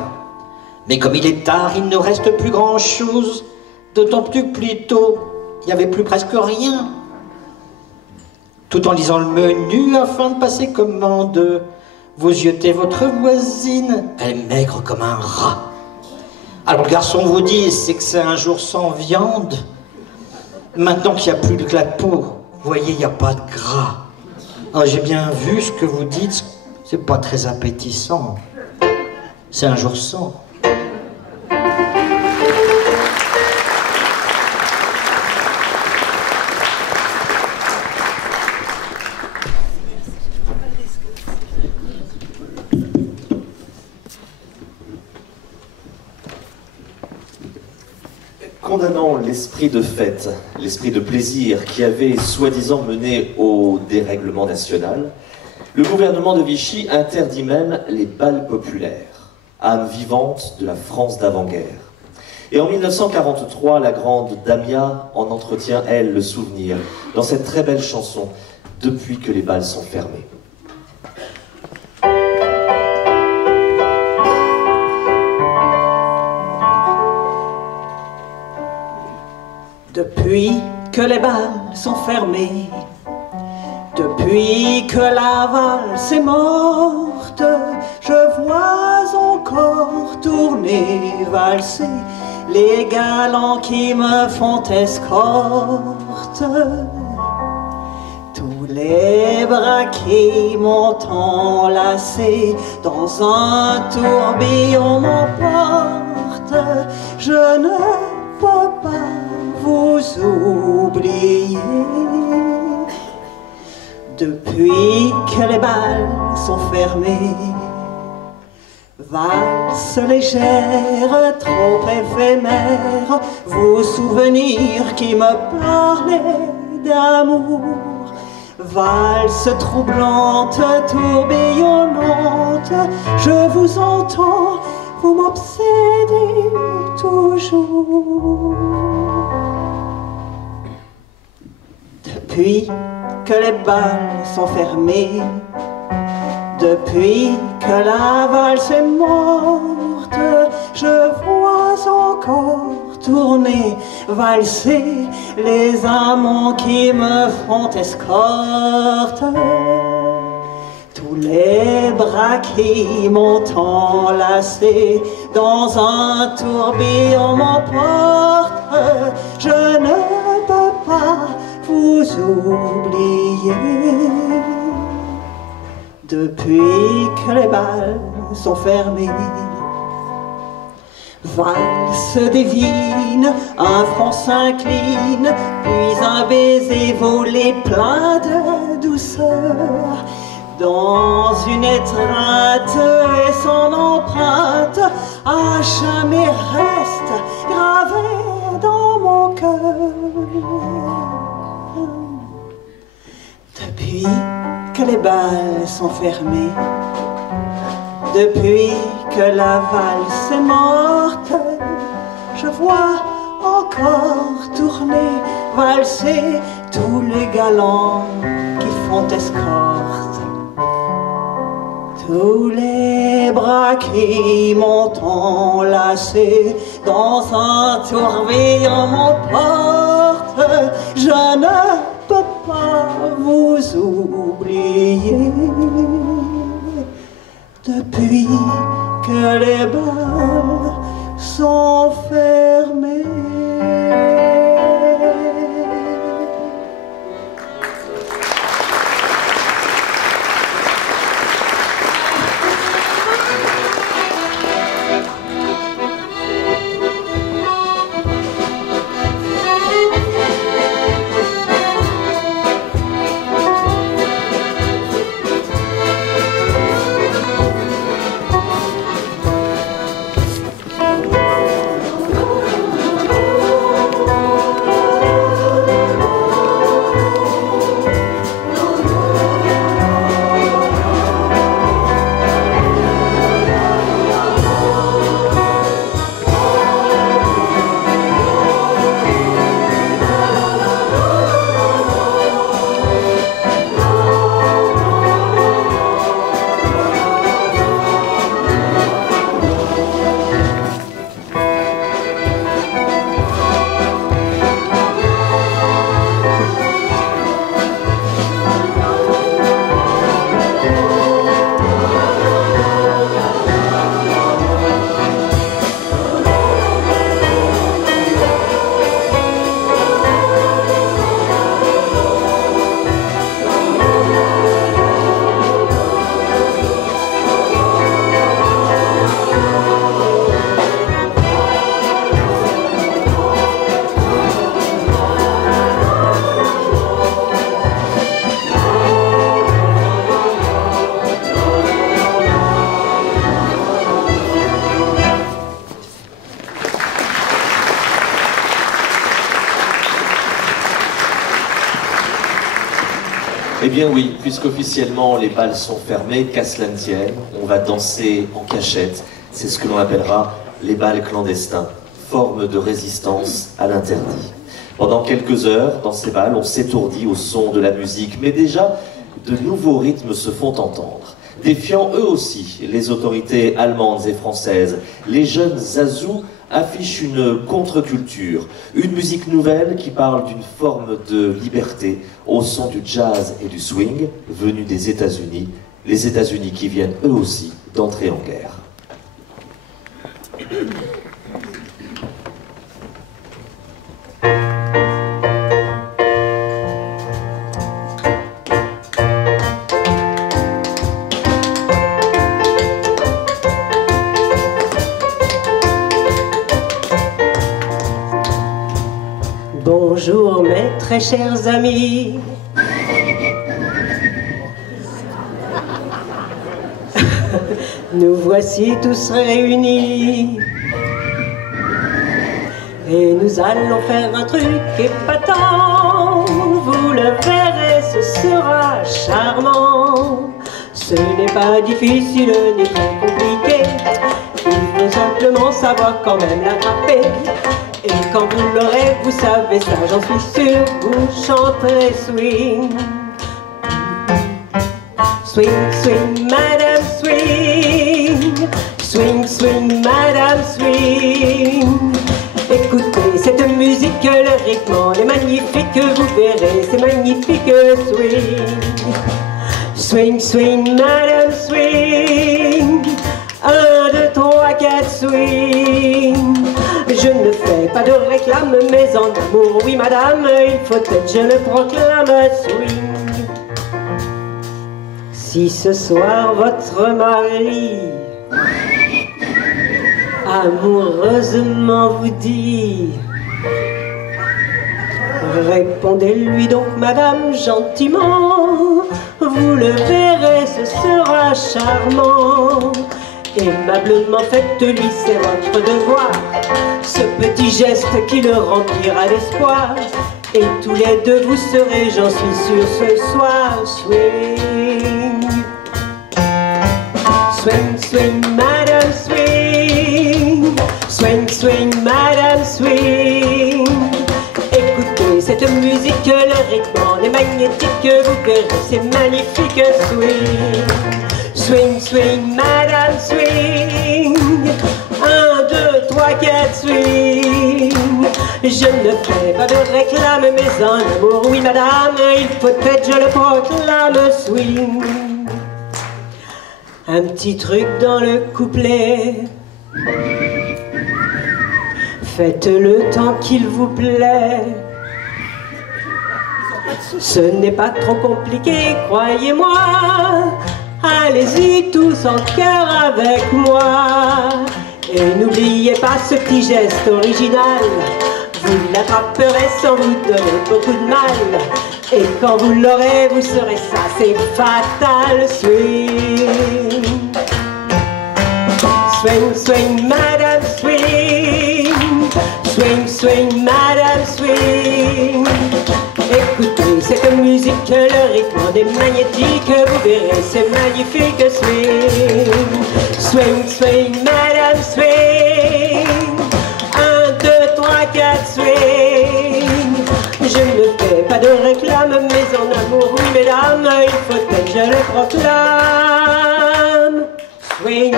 Mais comme il est tard, il ne reste plus grand-chose, d'autant plus tôt, il n'y avait plus presque rien. Tout en lisant le menu afin de passer commande, vous jetez votre voisine, elle est maigre comme un rat. Alors le garçon vous dit, c'est que c'est un jour sans viande. Maintenant qu'il n'y a plus de clapot, vous voyez, il n'y a pas de gras. Alors j'ai bien vu ce que vous dites, c'est pas très appétissant. C'est un jour sans. Condamnant l'esprit de fête, l'esprit de plaisir qui avait soi-disant mené au dérèglement national, le gouvernement de Vichy interdit même les bals populaires, âme vivante de la France d'avant-guerre. Et en 1943, la grande Damia en entretient, elle, le souvenir, dans cette très belle chanson, Depuis que les bals sont fermés. Depuis que les bals sont fermés, depuis que la valse est morte, je vois encore tourner, valser les galants qui me font escorte. Tous les bras qui m'ont enlacé dans un tourbillon m'emportent. Je ne peux pas vous oublier. Depuis que les bals sont fermés, valse légère, trop éphémère, vos souvenirs qui me parlaient d'amour. Valse troublante, tourbillonnante, je vous entends, vous m'obsédez toujours. Depuis que les bals sont fermés, depuis que la valse est morte, je vois encore tourner, valser les amants qui me font escorte. Tous les bras qui m'ont enlacé dans un tourbillon m'emportent. Je ne peux pas vous oublier. Depuis que les bals sont fermés, valse divine, un front s'incline, puis un baiser volé plein de douceur. Dans une étreinte et son empreinte, à jamais reste gravée dans mon cœur. Depuis que les bals sont fermés, depuis que la valse est morte, je vois encore tourner, valser tous les galants qui font escorte. Tous les mes bras qui m'ont enlacé dans un tourbillon m'emporte. Je ne peux pas vous oublier. Depuis que les bals sont fermés. Eh bien oui, puisqu'officiellement les bals sont fermés, qu'à cela ne tienne, on va danser en cachette. C'est ce que l'on appellera les bals clandestins, forme de résistance à l'interdit. Pendant quelques heures, dans ces bals, on s'étourdit au son de la musique, mais déjà, de nouveaux rythmes se font entendre. Défiant eux aussi les autorités allemandes et françaises, les jeunes Zazous affichent une contre-culture, une musique nouvelle qui parle d'une forme de liberté au son du jazz et du swing venus des États-Unis, les États-Unis qui viennent eux aussi d'entrer en guerre. Bonjour mes très chers amis. Nous voici tous réunis. Et nous allons faire un truc épatant. Vous le verrez, ce sera charmant. Ce n'est pas difficile ni très compliqué. Il faut simplement savoir quand même l'attraper. Et quand vous l'aurez, vous savez ça, j'en suis sûr, vous chanterez swing. Swing, swing, madame, swing. Swing, swing, madame, swing. Écoutez cette musique, le rythme est magnifique, vous verrez, c'est magnifique, swing. Swing, swing, madame, swing. 1, 2, 3, 4, swing. Je ne fais pas de réclame, mais en amour, oui madame, il faut être, je le proclame, swing. Si ce soir votre mari amoureusement vous dit, répondez-lui donc madame gentiment, vous le verrez, ce sera charmant. Aimablement faites-lui, c'est votre devoir, ce petit geste qui le remplira d'espoir. Et tous les deux vous serez, j'en suis sûr, ce soir, swing. Swing, swing, madame, swing. Swing, swing, madame, swing. Écoutez cette musique, le rythme est magnétique, vous verrez, c'est magnifique, swing. Swing, swing, madame, swing. de swing. Je ne fais pas de réclame, mais en amour, oui madame, il faut être, je le proclame, swing. Un petit truc dans le couplet, faites-le tant qu'il vous plaît. Ce n'est pas trop compliqué, croyez-moi. Allez-y tous en chœur avec moi. Et n'oubliez pas ce petit geste original. Vous l'attraperez sans vous donner beaucoup de mal. Et quand vous l'aurez, vous saurez ça, c'est fatal. Swing, swing, swing, madame, swing. Swing, swing, madame, swing. Écoutez cette musique, le rythme des magnétiques, vous verrez, c'est magnifique. Swing, swing, swing, madame, swing. 1, 2, 3, 4, swing. Je ne fais pas de réclame, mais en amour, oui mesdames, il faut que je le proclame. Swing.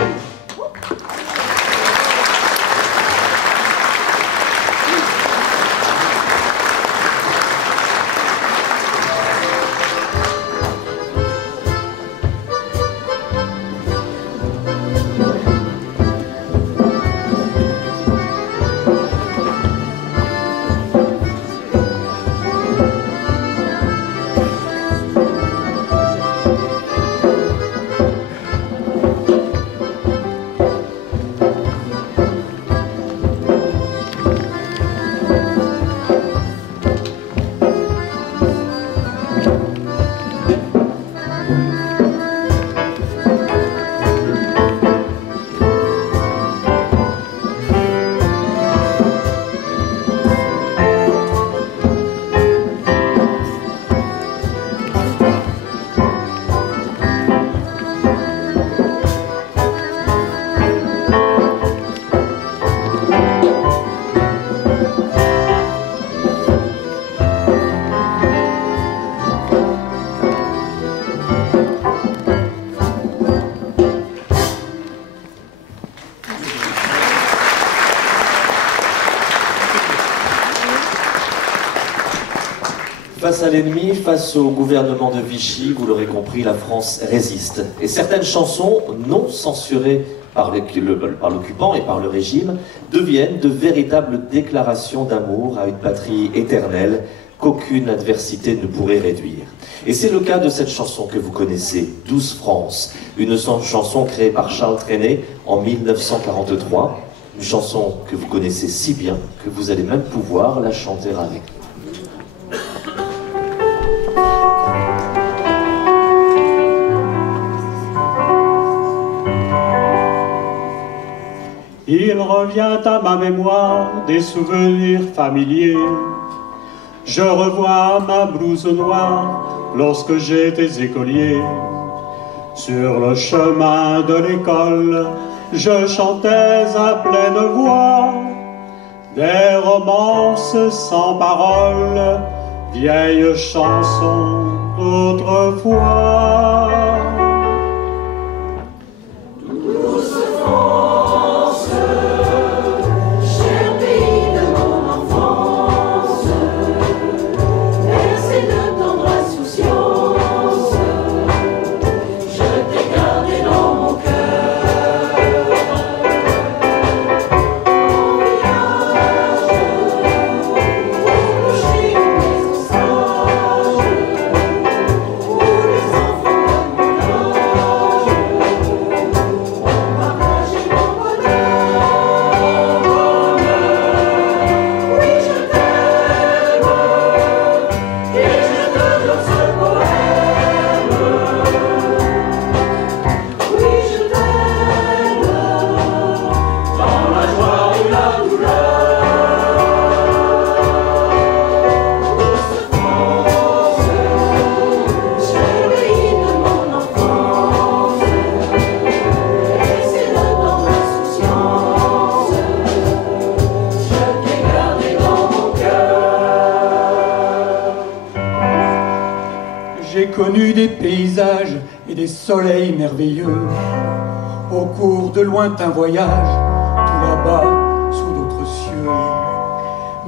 Face à l'ennemi, face au gouvernement de Vichy, vous l'aurez compris, la France résiste. Et certaines chansons, non censurées par l'occupant et par le régime, deviennent de véritables déclarations d'amour à une patrie éternelle qu'aucune adversité ne pourrait réduire. Et c'est le cas de cette chanson que vous connaissez, Douce France, une chanson créée par Charles Trenet en 1943, une chanson que vous connaissez si bien que vous allez même pouvoir la chanter avec nous. Il revient à ma mémoire des souvenirs familiers. Je revois ma blouse noire lorsque j'étais écolier. Sur le chemin de l'école, je chantais à pleine voix des romances sans paroles, vieilles chansons d'autrefois. Connu des paysages et des soleils merveilleux, au cours de lointains voyages, tout là-bas, sous d'autres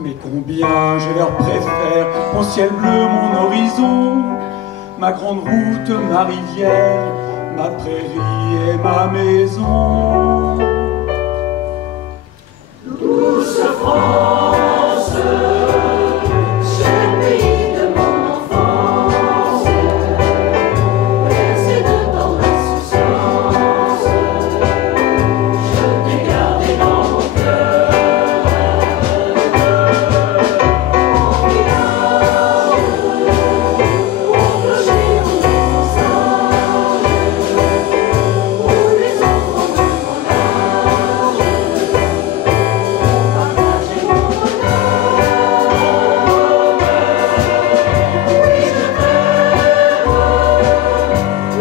mais combien je leur préfère mon ciel bleu, mon horizon, ma grande route, ma rivière, ma prairie et ma maison. Douce France, cher pays de mon enfance, bercé de ton insouciance, je t'ai gardé dans mon cœur. En village, au clocher, où les enfants sages, où les enfants de mon âge partageaient mon bonheur. Oui, je t'aime,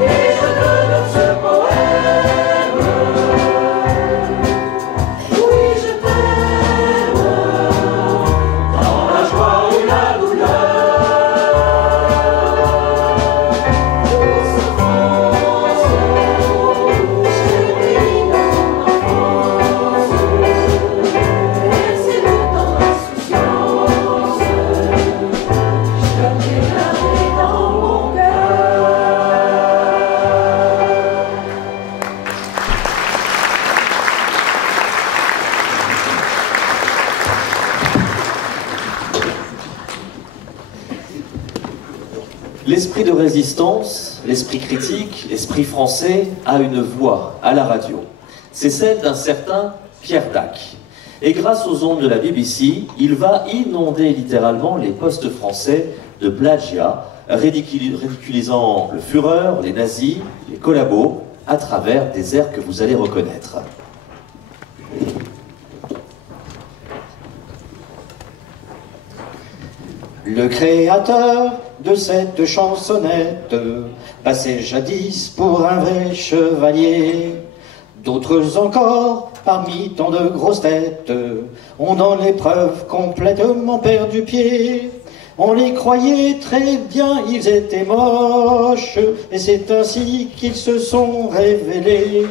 et je te donne ce poème. Oui, je t'aime, dans la joie ou la douleur. Douce France, cher pays de mon enfance, bercé de ton insouciance, je t'ai gardé dans mon cœur. L'esprit de résistance, l'esprit critique, l'esprit français a une voix à la radio. C'est celle d'un certain Pierre Dac. Et grâce aux ondes de la BBC, il va inonder littéralement les postes français de plagiat, ridiculisant le Führer, les nazis, les collabos, à travers des airs que vous allez reconnaître. Le créateur de cette chansonnette passait jadis pour un vrai chevalier. D'autres encore, parmi tant de grosses têtes, ont dans l'épreuve complètement perdu pied. On les croyait très bien, ils étaient moches, et c'est ainsi qu'ils se sont révélés,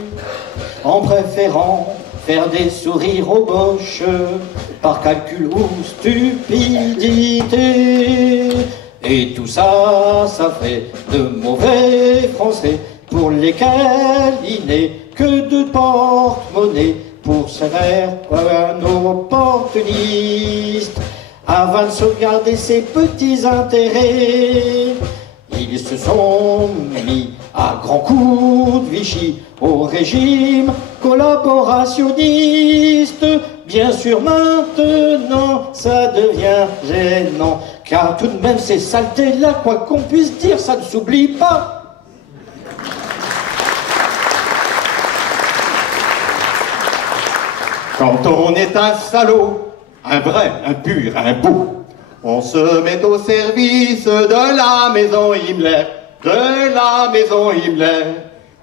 en préférant faire des sourires aux boches, par calcul ou stupidité. Et tout ça, ça fait de mauvais Français, pour lesquels il n'est que de porte-monnaie, pour se faire un opportuniste. Avant de sauvegarder ses petits intérêts, ils se sont mis à grands coups de Vichy au régime collaborationniste. Bien sûr maintenant ça devient gênant, car tout de même ces saletés-là, quoi qu'on puisse dire, ça ne s'oublie pas. Quand on est un salaud, un vrai, un pur, un beau, on se met au service de la maison Himmler, de la maison Himmler.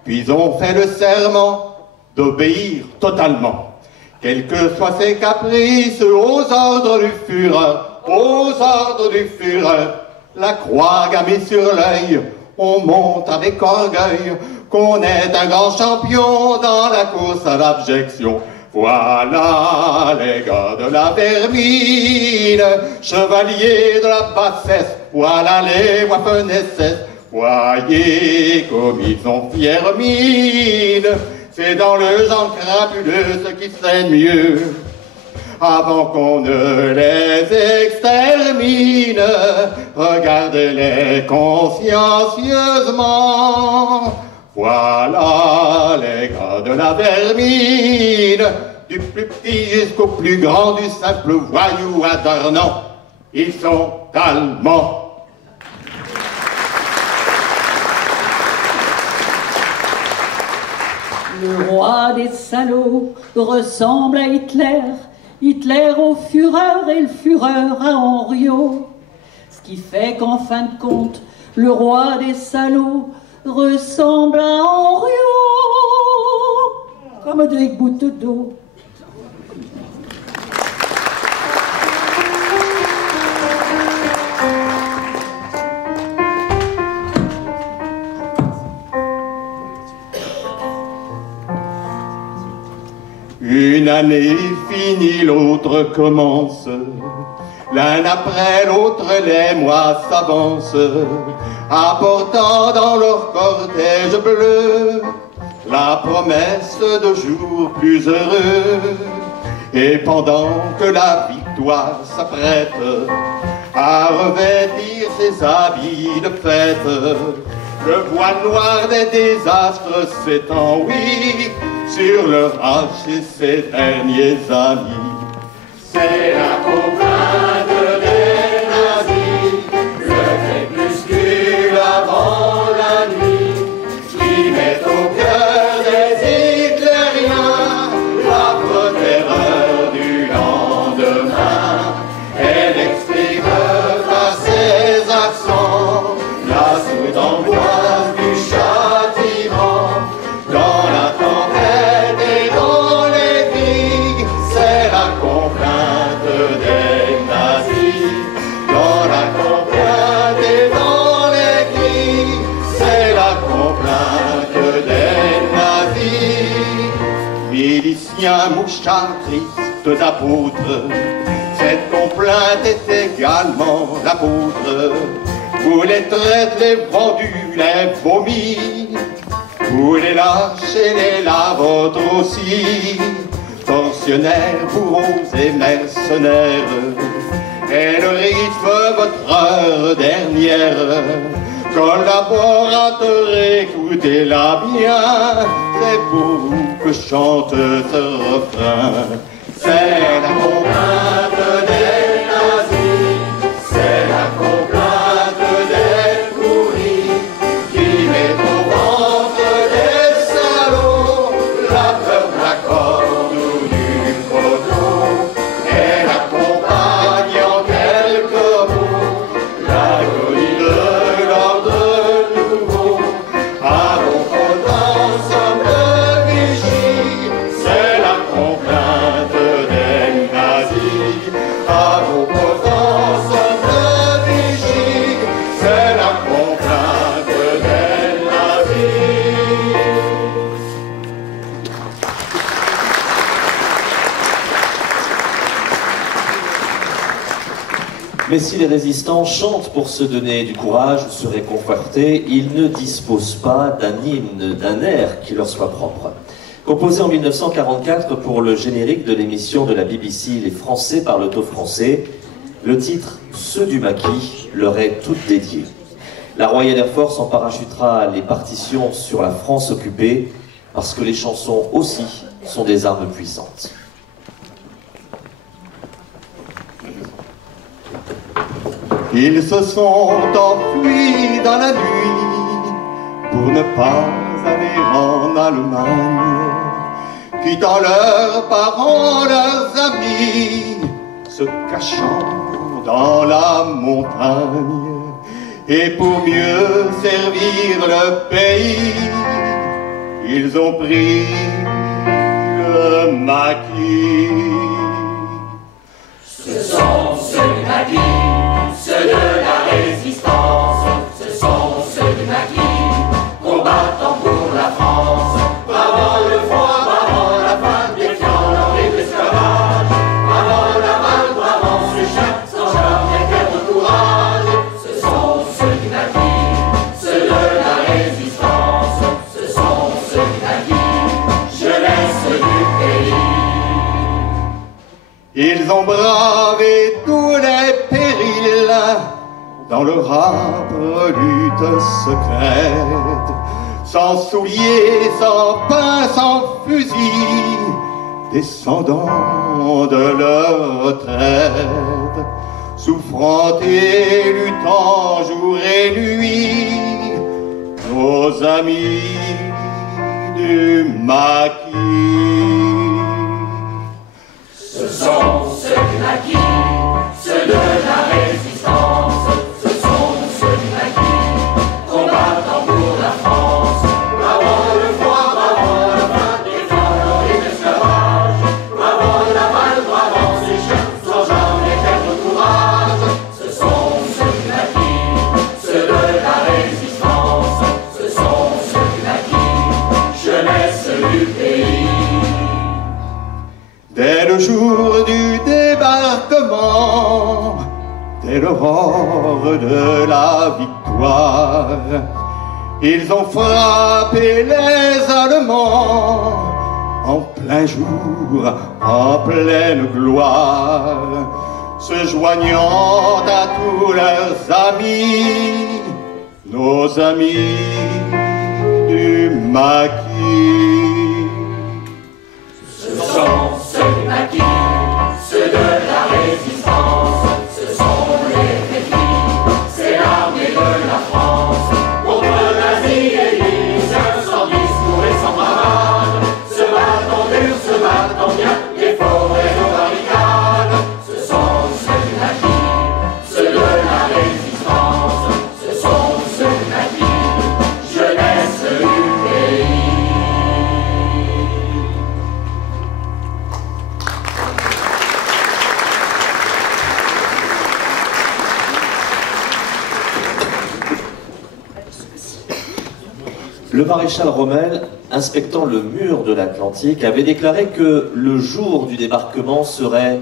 Puis on fait le serment d'obéir totalement, quels que soient ses caprices, aux ordres du Führer, aux ordres du Führer. La croix gammée sur l'œil, on monte avec orgueil qu'on est un grand champion dans la course à l'abjection. Voilà les gars de la vermine, chevaliers de la bassesse, voilà les Waffen-SS. Voyez comme ils ont fière mine, c'est dans le genre crapuleux ce qui saigne mieux. Avant qu'on ne les extermine, regardez-les consciencieusement. Voilà les gars de la vermine, du plus petit jusqu'au plus grand, du simple voyou adornant. Ils sont allemands. Le roi des salauds ressemble à Hitler, Hitler au Führer et le Führer à Henriot. Ce qui fait qu'en fin de compte, le roi des salauds ressemble à Henriot, comme des gouttes d'eau. Une année finie, l'autre commence. L'un après l'autre, les mois s'avancent, apportant dans leur cortège bleu la promesse de jours plus heureux. Et pendant que la victoire s'apprête à revêtir ses habits de fête, le voile noir des désastres s'étend, oui, sur leur hache et ses derniers amis. C'est la contrainte des nazis, le crépuscule avant la nuit, qui met au cœur des hitlériens l'âpre terreur du lendemain. Elle exprime par ses accents la sourde angoisse du châtiment. Dans la tempête et dans les cris, c'est la complainte des nazis. Dans la complainte et dans les cris, c'est la complainte des nazis. Miliciens, mouchards, tristes apôtres, cette complainte est également l'apôtre. Vous les traites, les vendus, les vomis, vous les lâches et les la vôtre aussi. Tortionnaires, bourreaux et mercenaires, et le rythme votre heure dernière. Collaborateurs, écoutez-la bien, c'est pour vous que chante ce refrain. C'est la complainte des nazis, c'est la complainte des pourris, qui met au ventre des salauds la peur de la corde ou du poteau. Elle accompagne en quelques mots l'agonie de l'ordre nouveau. À vos potents hommes de Vichy, c'est la complainte des nazis. À vos potents hommes de Vichy, c'est la complainte des nazis. Mais si les résistants chantent pour se donner du courage ou se réconforter, ils ne disposent pas d'un hymne, d'un air qui leur soit propre. Composé en 1944 pour le générique de l'émission de la BBC Les Français parlent au français, le titre « Ceux du maquis » leur est tout dédié. La Royal Air Force en parachutera les partitions sur la France occupée, parce que les chansons aussi sont des armes puissantes. Ils se sont enfuis dans la nuit pour ne pas aller en Allemagne, quittant leurs parents, leurs amis, se cachant dans la montagne. Et pour mieux servir le pays, ils ont pris le maquis. Ce sont ceux du maquis, ceux de la résistance, ce sont ceux du maquis, combattant pour la France, bravant le froid, bravant la faim, défiant l'horrible esclavage, bravant la balle, bravant ses chiens, sans jamais perdre courage. Ce sont ceux du maquis, ceux de la résistance, ce sont ceux du maquis, jeunesse du pays. Ils ont bravé tous les périls dans leur âpre lutte secrète, sans souliers, sans pain, sans fusil, descendant de leur retraite, souffrant et luttant jour et nuit, nos amis du maquis. Ce sont ceux du maquis, ceux de la résistance, ce sont ceux du maquis, combattant pour la France, bravant le froid, bravant la faim, défiant l'horrible esclavage, bravant la balle, bravant ses chiens, sans jamais perdre courage. Ce sont ceux du maquis, ceux de la résistance, ce sont ceux du maquis, jeunesse du pays. dès le jour du débarquement, dès l'aurore de la victoire, ils ont frappé les Allemands en plein jour, en pleine gloire, se joignant à tous leurs amis, nos amis du maquis. Ce sont ceux du maquis, ceux de la résistance, ce sont les réfugiés, c'est l'armée de la France, contre nazis et lycéens, sans discours et sans bravade, se battant dur, se battant bien, les forêts nos barricades. Ce sont ceux du maquis, ceux de la résistance, ce sont ceux du maquis, jeunesse du pays. Le maréchal Rommel, inspectant le mur de l'Atlantique, avait déclaré que le jour du débarquement serait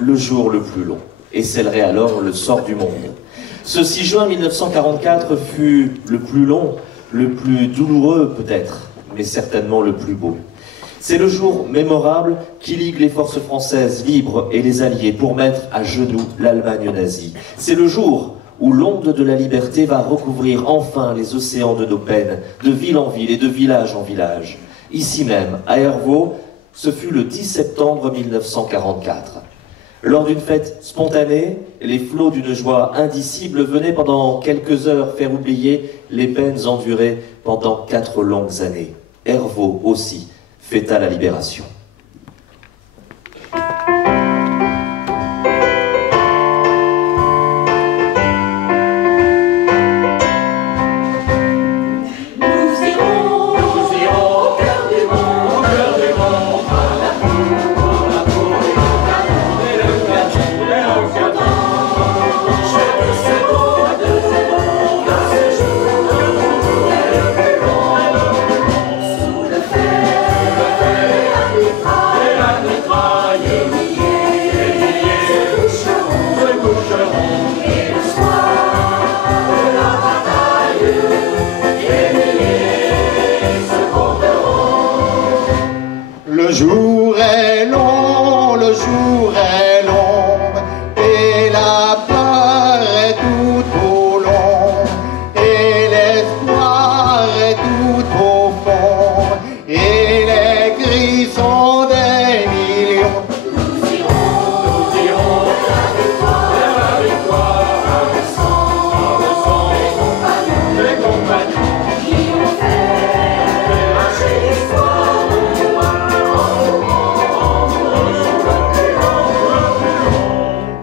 le jour le plus long et scellerait alors le sort du monde. Ce 6 juin 1944 fut le plus long, le plus douloureux peut-être, mais certainement le plus beau. C'est le jour mémorable qui ligue les forces françaises libres et les Alliés pour mettre à genoux l'Allemagne nazie. C'est le jour où l'onde de la liberté va recouvrir enfin les océans de nos peines, de ville en ville et de village en village. Ici même, à Hervaux, ce fut le 10 septembre 1944. Lors d'une fête spontanée, les flots d'une joie indicible venaient pendant quelques heures faire oublier les peines endurées pendant 4 longues années. Hervaux aussi fêta la libération. Le jour est long, le jour est long, et la peur est tout au long, et l'espoir est tout au fond, et les cris sont des millions. Nous irons vers la victoire, le sang, les compagnons qui ont fait marcher l'histoire.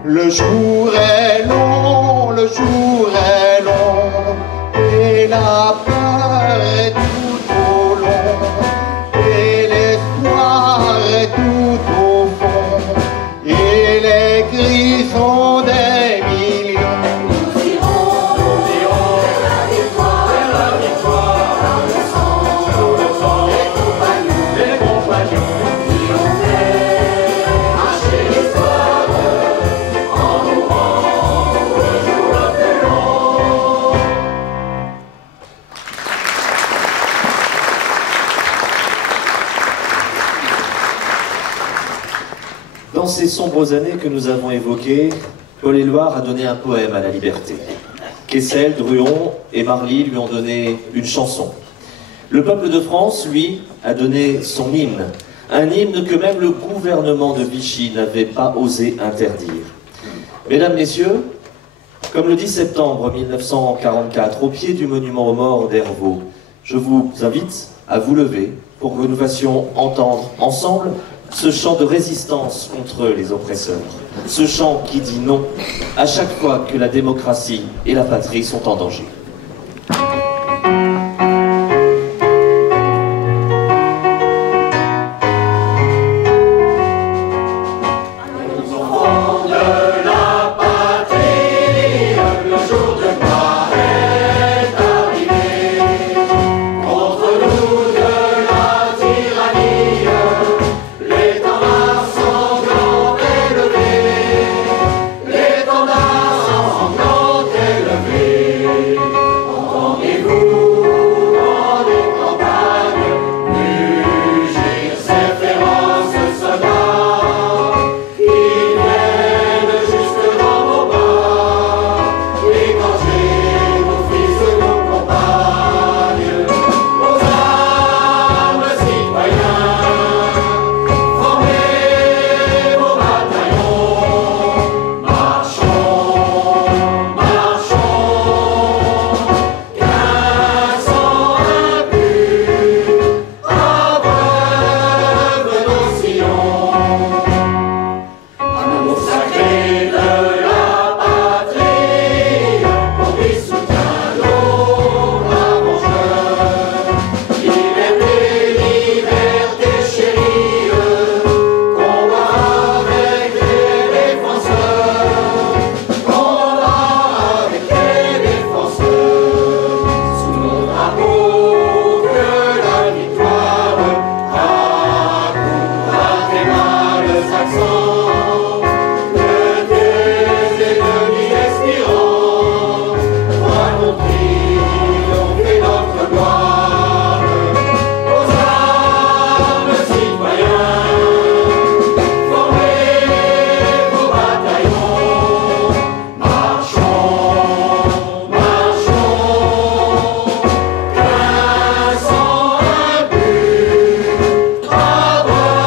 Le jour est long, le jour est long, et la peur est tout au long, et l'espoir est tout au fond, et les cris sont des millions. Nous irons vers la victoire, le sang, les compagnons qui ont fait marcher l'histoire. Dans ces sombres années que nous avons évoquées, Paul Éluard a donné un poème à la liberté. Kessel, Druon et Marly lui ont donné une chanson. Le peuple de France, lui, a donné son hymne. Un hymne que même le gouvernement de Vichy n'avait pas osé interdire. Mesdames, Messieurs, comme le 10 septembre 1944, au pied du monument aux morts d'Hervaux, je vous invite à vous lever pour que nous fassions entendre ensemble ce chant de résistance contre les oppresseurs. Ce chant qui dit non à chaque fois que la démocratie et la patrie sont en danger. Contre nous de la tyrannie, les temps sont accent de tes ennemis expirants. Toi, ton triomphe et notre gloire, aux armes citoyens, formez vos bataillons, marchons, marchons, qu'un sang impur abreuve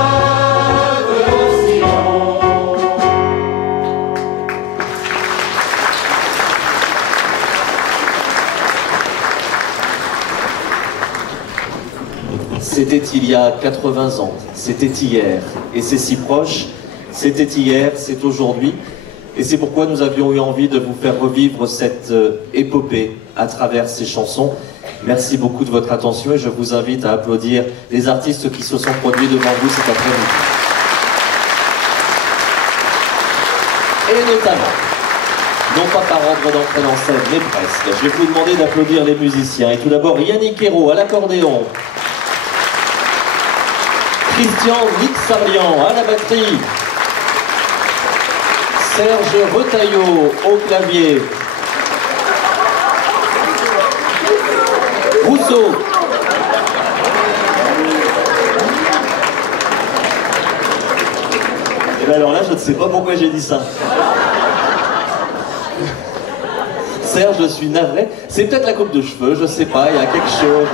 nos sillons. C'était il y a 80 ans, c'était hier, et c'est si proche, c'était hier, c'est aujourd'hui, et c'est pourquoi nous avions eu envie de vous faire revivre cette épopée à travers ces chansons. Merci beaucoup de votre attention et je vous invite à applaudir les artistes qui se sont produits devant vous cet après-midi. Et notamment, non pas par ordre d'entrée en scène, mais presque, je vais vous demander d'applaudir les musiciens. Et tout d'abord, Yannick Hérault à l'accordéon, Christian Nixarlian à la batterie, Serge Retailleau au clavier, Rousseau, et bien alors là je ne sais pas pourquoi j'ai dit ça. Serge, je suis navré, c'est peut-être la coupe de cheveux, je sais pas, il y a quelque chose.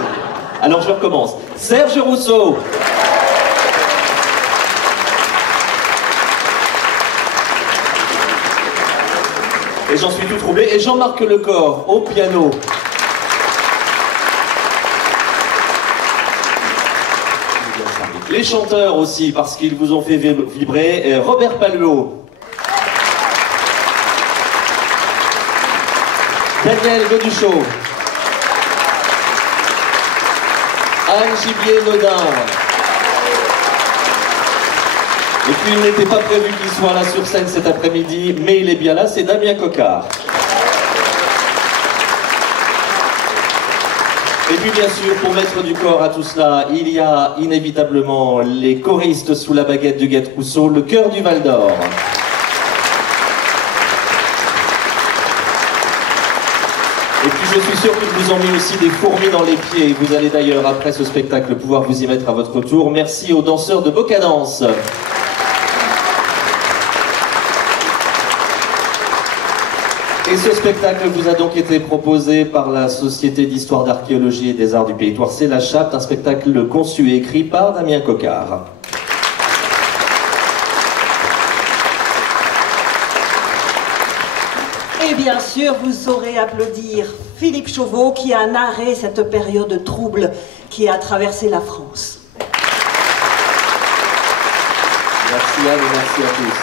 Alors je recommence. Serge Rousseau. Et j'en suis tout troublé. Et Jean-Marc Lecor au piano. Les chanteurs aussi, parce qu'ils vous ont fait vibrer. Robert Palluau. Daniel Goduchot. Anne Gibier-Nodin. Et puis il n'était pas prévu qu'il soit là sur scène cet après-midi, mais il est bien là, c'est Damien Coquard. Et puis bien sûr, pour mettre du corps à tout cela, il y a inévitablement les choristes sous la baguette du Guette Rousseau, le chœur du Val d'Or. Et puis je suis sûr qu'ils vous ont mis aussi des fourmis dans les pieds. Vous allez d'ailleurs, après ce spectacle, pouvoir vous y mettre à votre tour. Merci aux danseurs de Bocadance. Et ce spectacle vous a donc été proposé par la Société d'Histoire d'Archéologie et des Arts du Pays Toircé, la Chapte, un spectacle conçu et écrit par Damien Coquard. Et bien sûr, vous saurez applaudir Philippe Chauveau qui a narré cette période trouble qui a traversé la France. Merci Anne et merci à tous.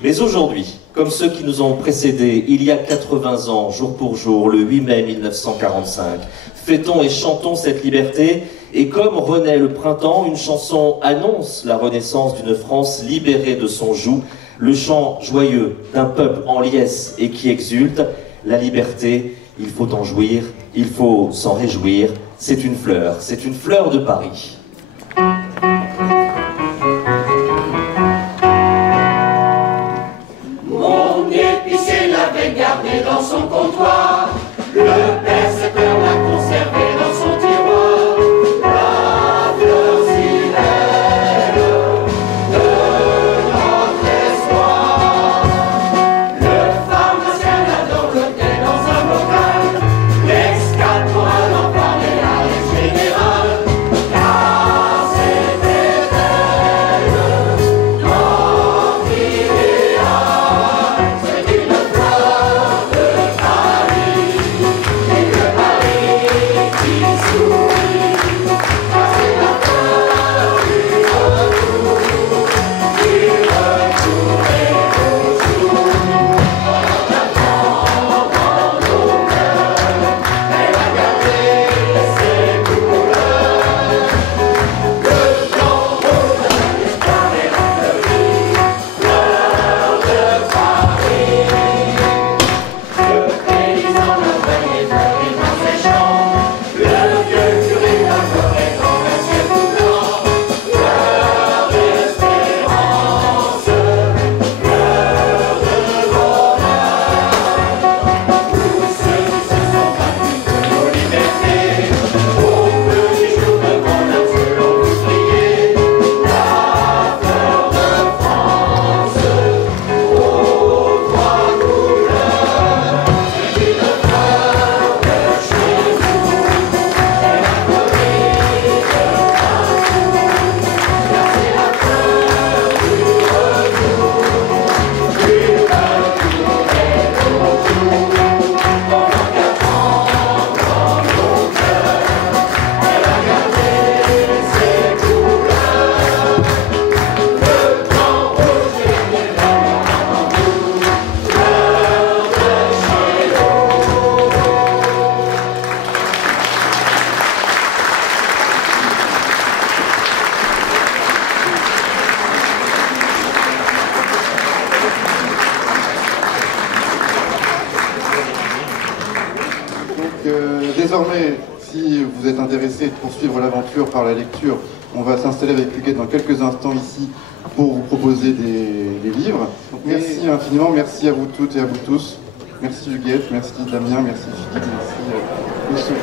Mais aujourd'hui, comme ceux qui nous ont précédés, il y a 80 ans, jour pour jour, le 8 mai 1945, fêtons et chantons cette liberté, et comme renaît le printemps, une chanson annonce la renaissance d'une France libérée de son joug, le chant joyeux d'un peuple en liesse et qui exulte. La liberté, il faut en jouir, il faut s'en réjouir, c'est une fleur de Paris. Gardé dans son comptoir, le percepteur l'a conservé dans son tiroir. La fleur si belle de notre espoir. Le pharmacien l'a dogoté dans un bocal. L'escadron en parler à l'ex général. désormais, si vous êtes intéressé de poursuivre l'aventure par la lecture, on va s'installer avec Huguette dans quelques instants ici pour vous proposer des livres. Donc, merci infiniment, merci à vous toutes et à vous tous. Merci Huguette, merci Damien, merci Philippe, merci Sophie.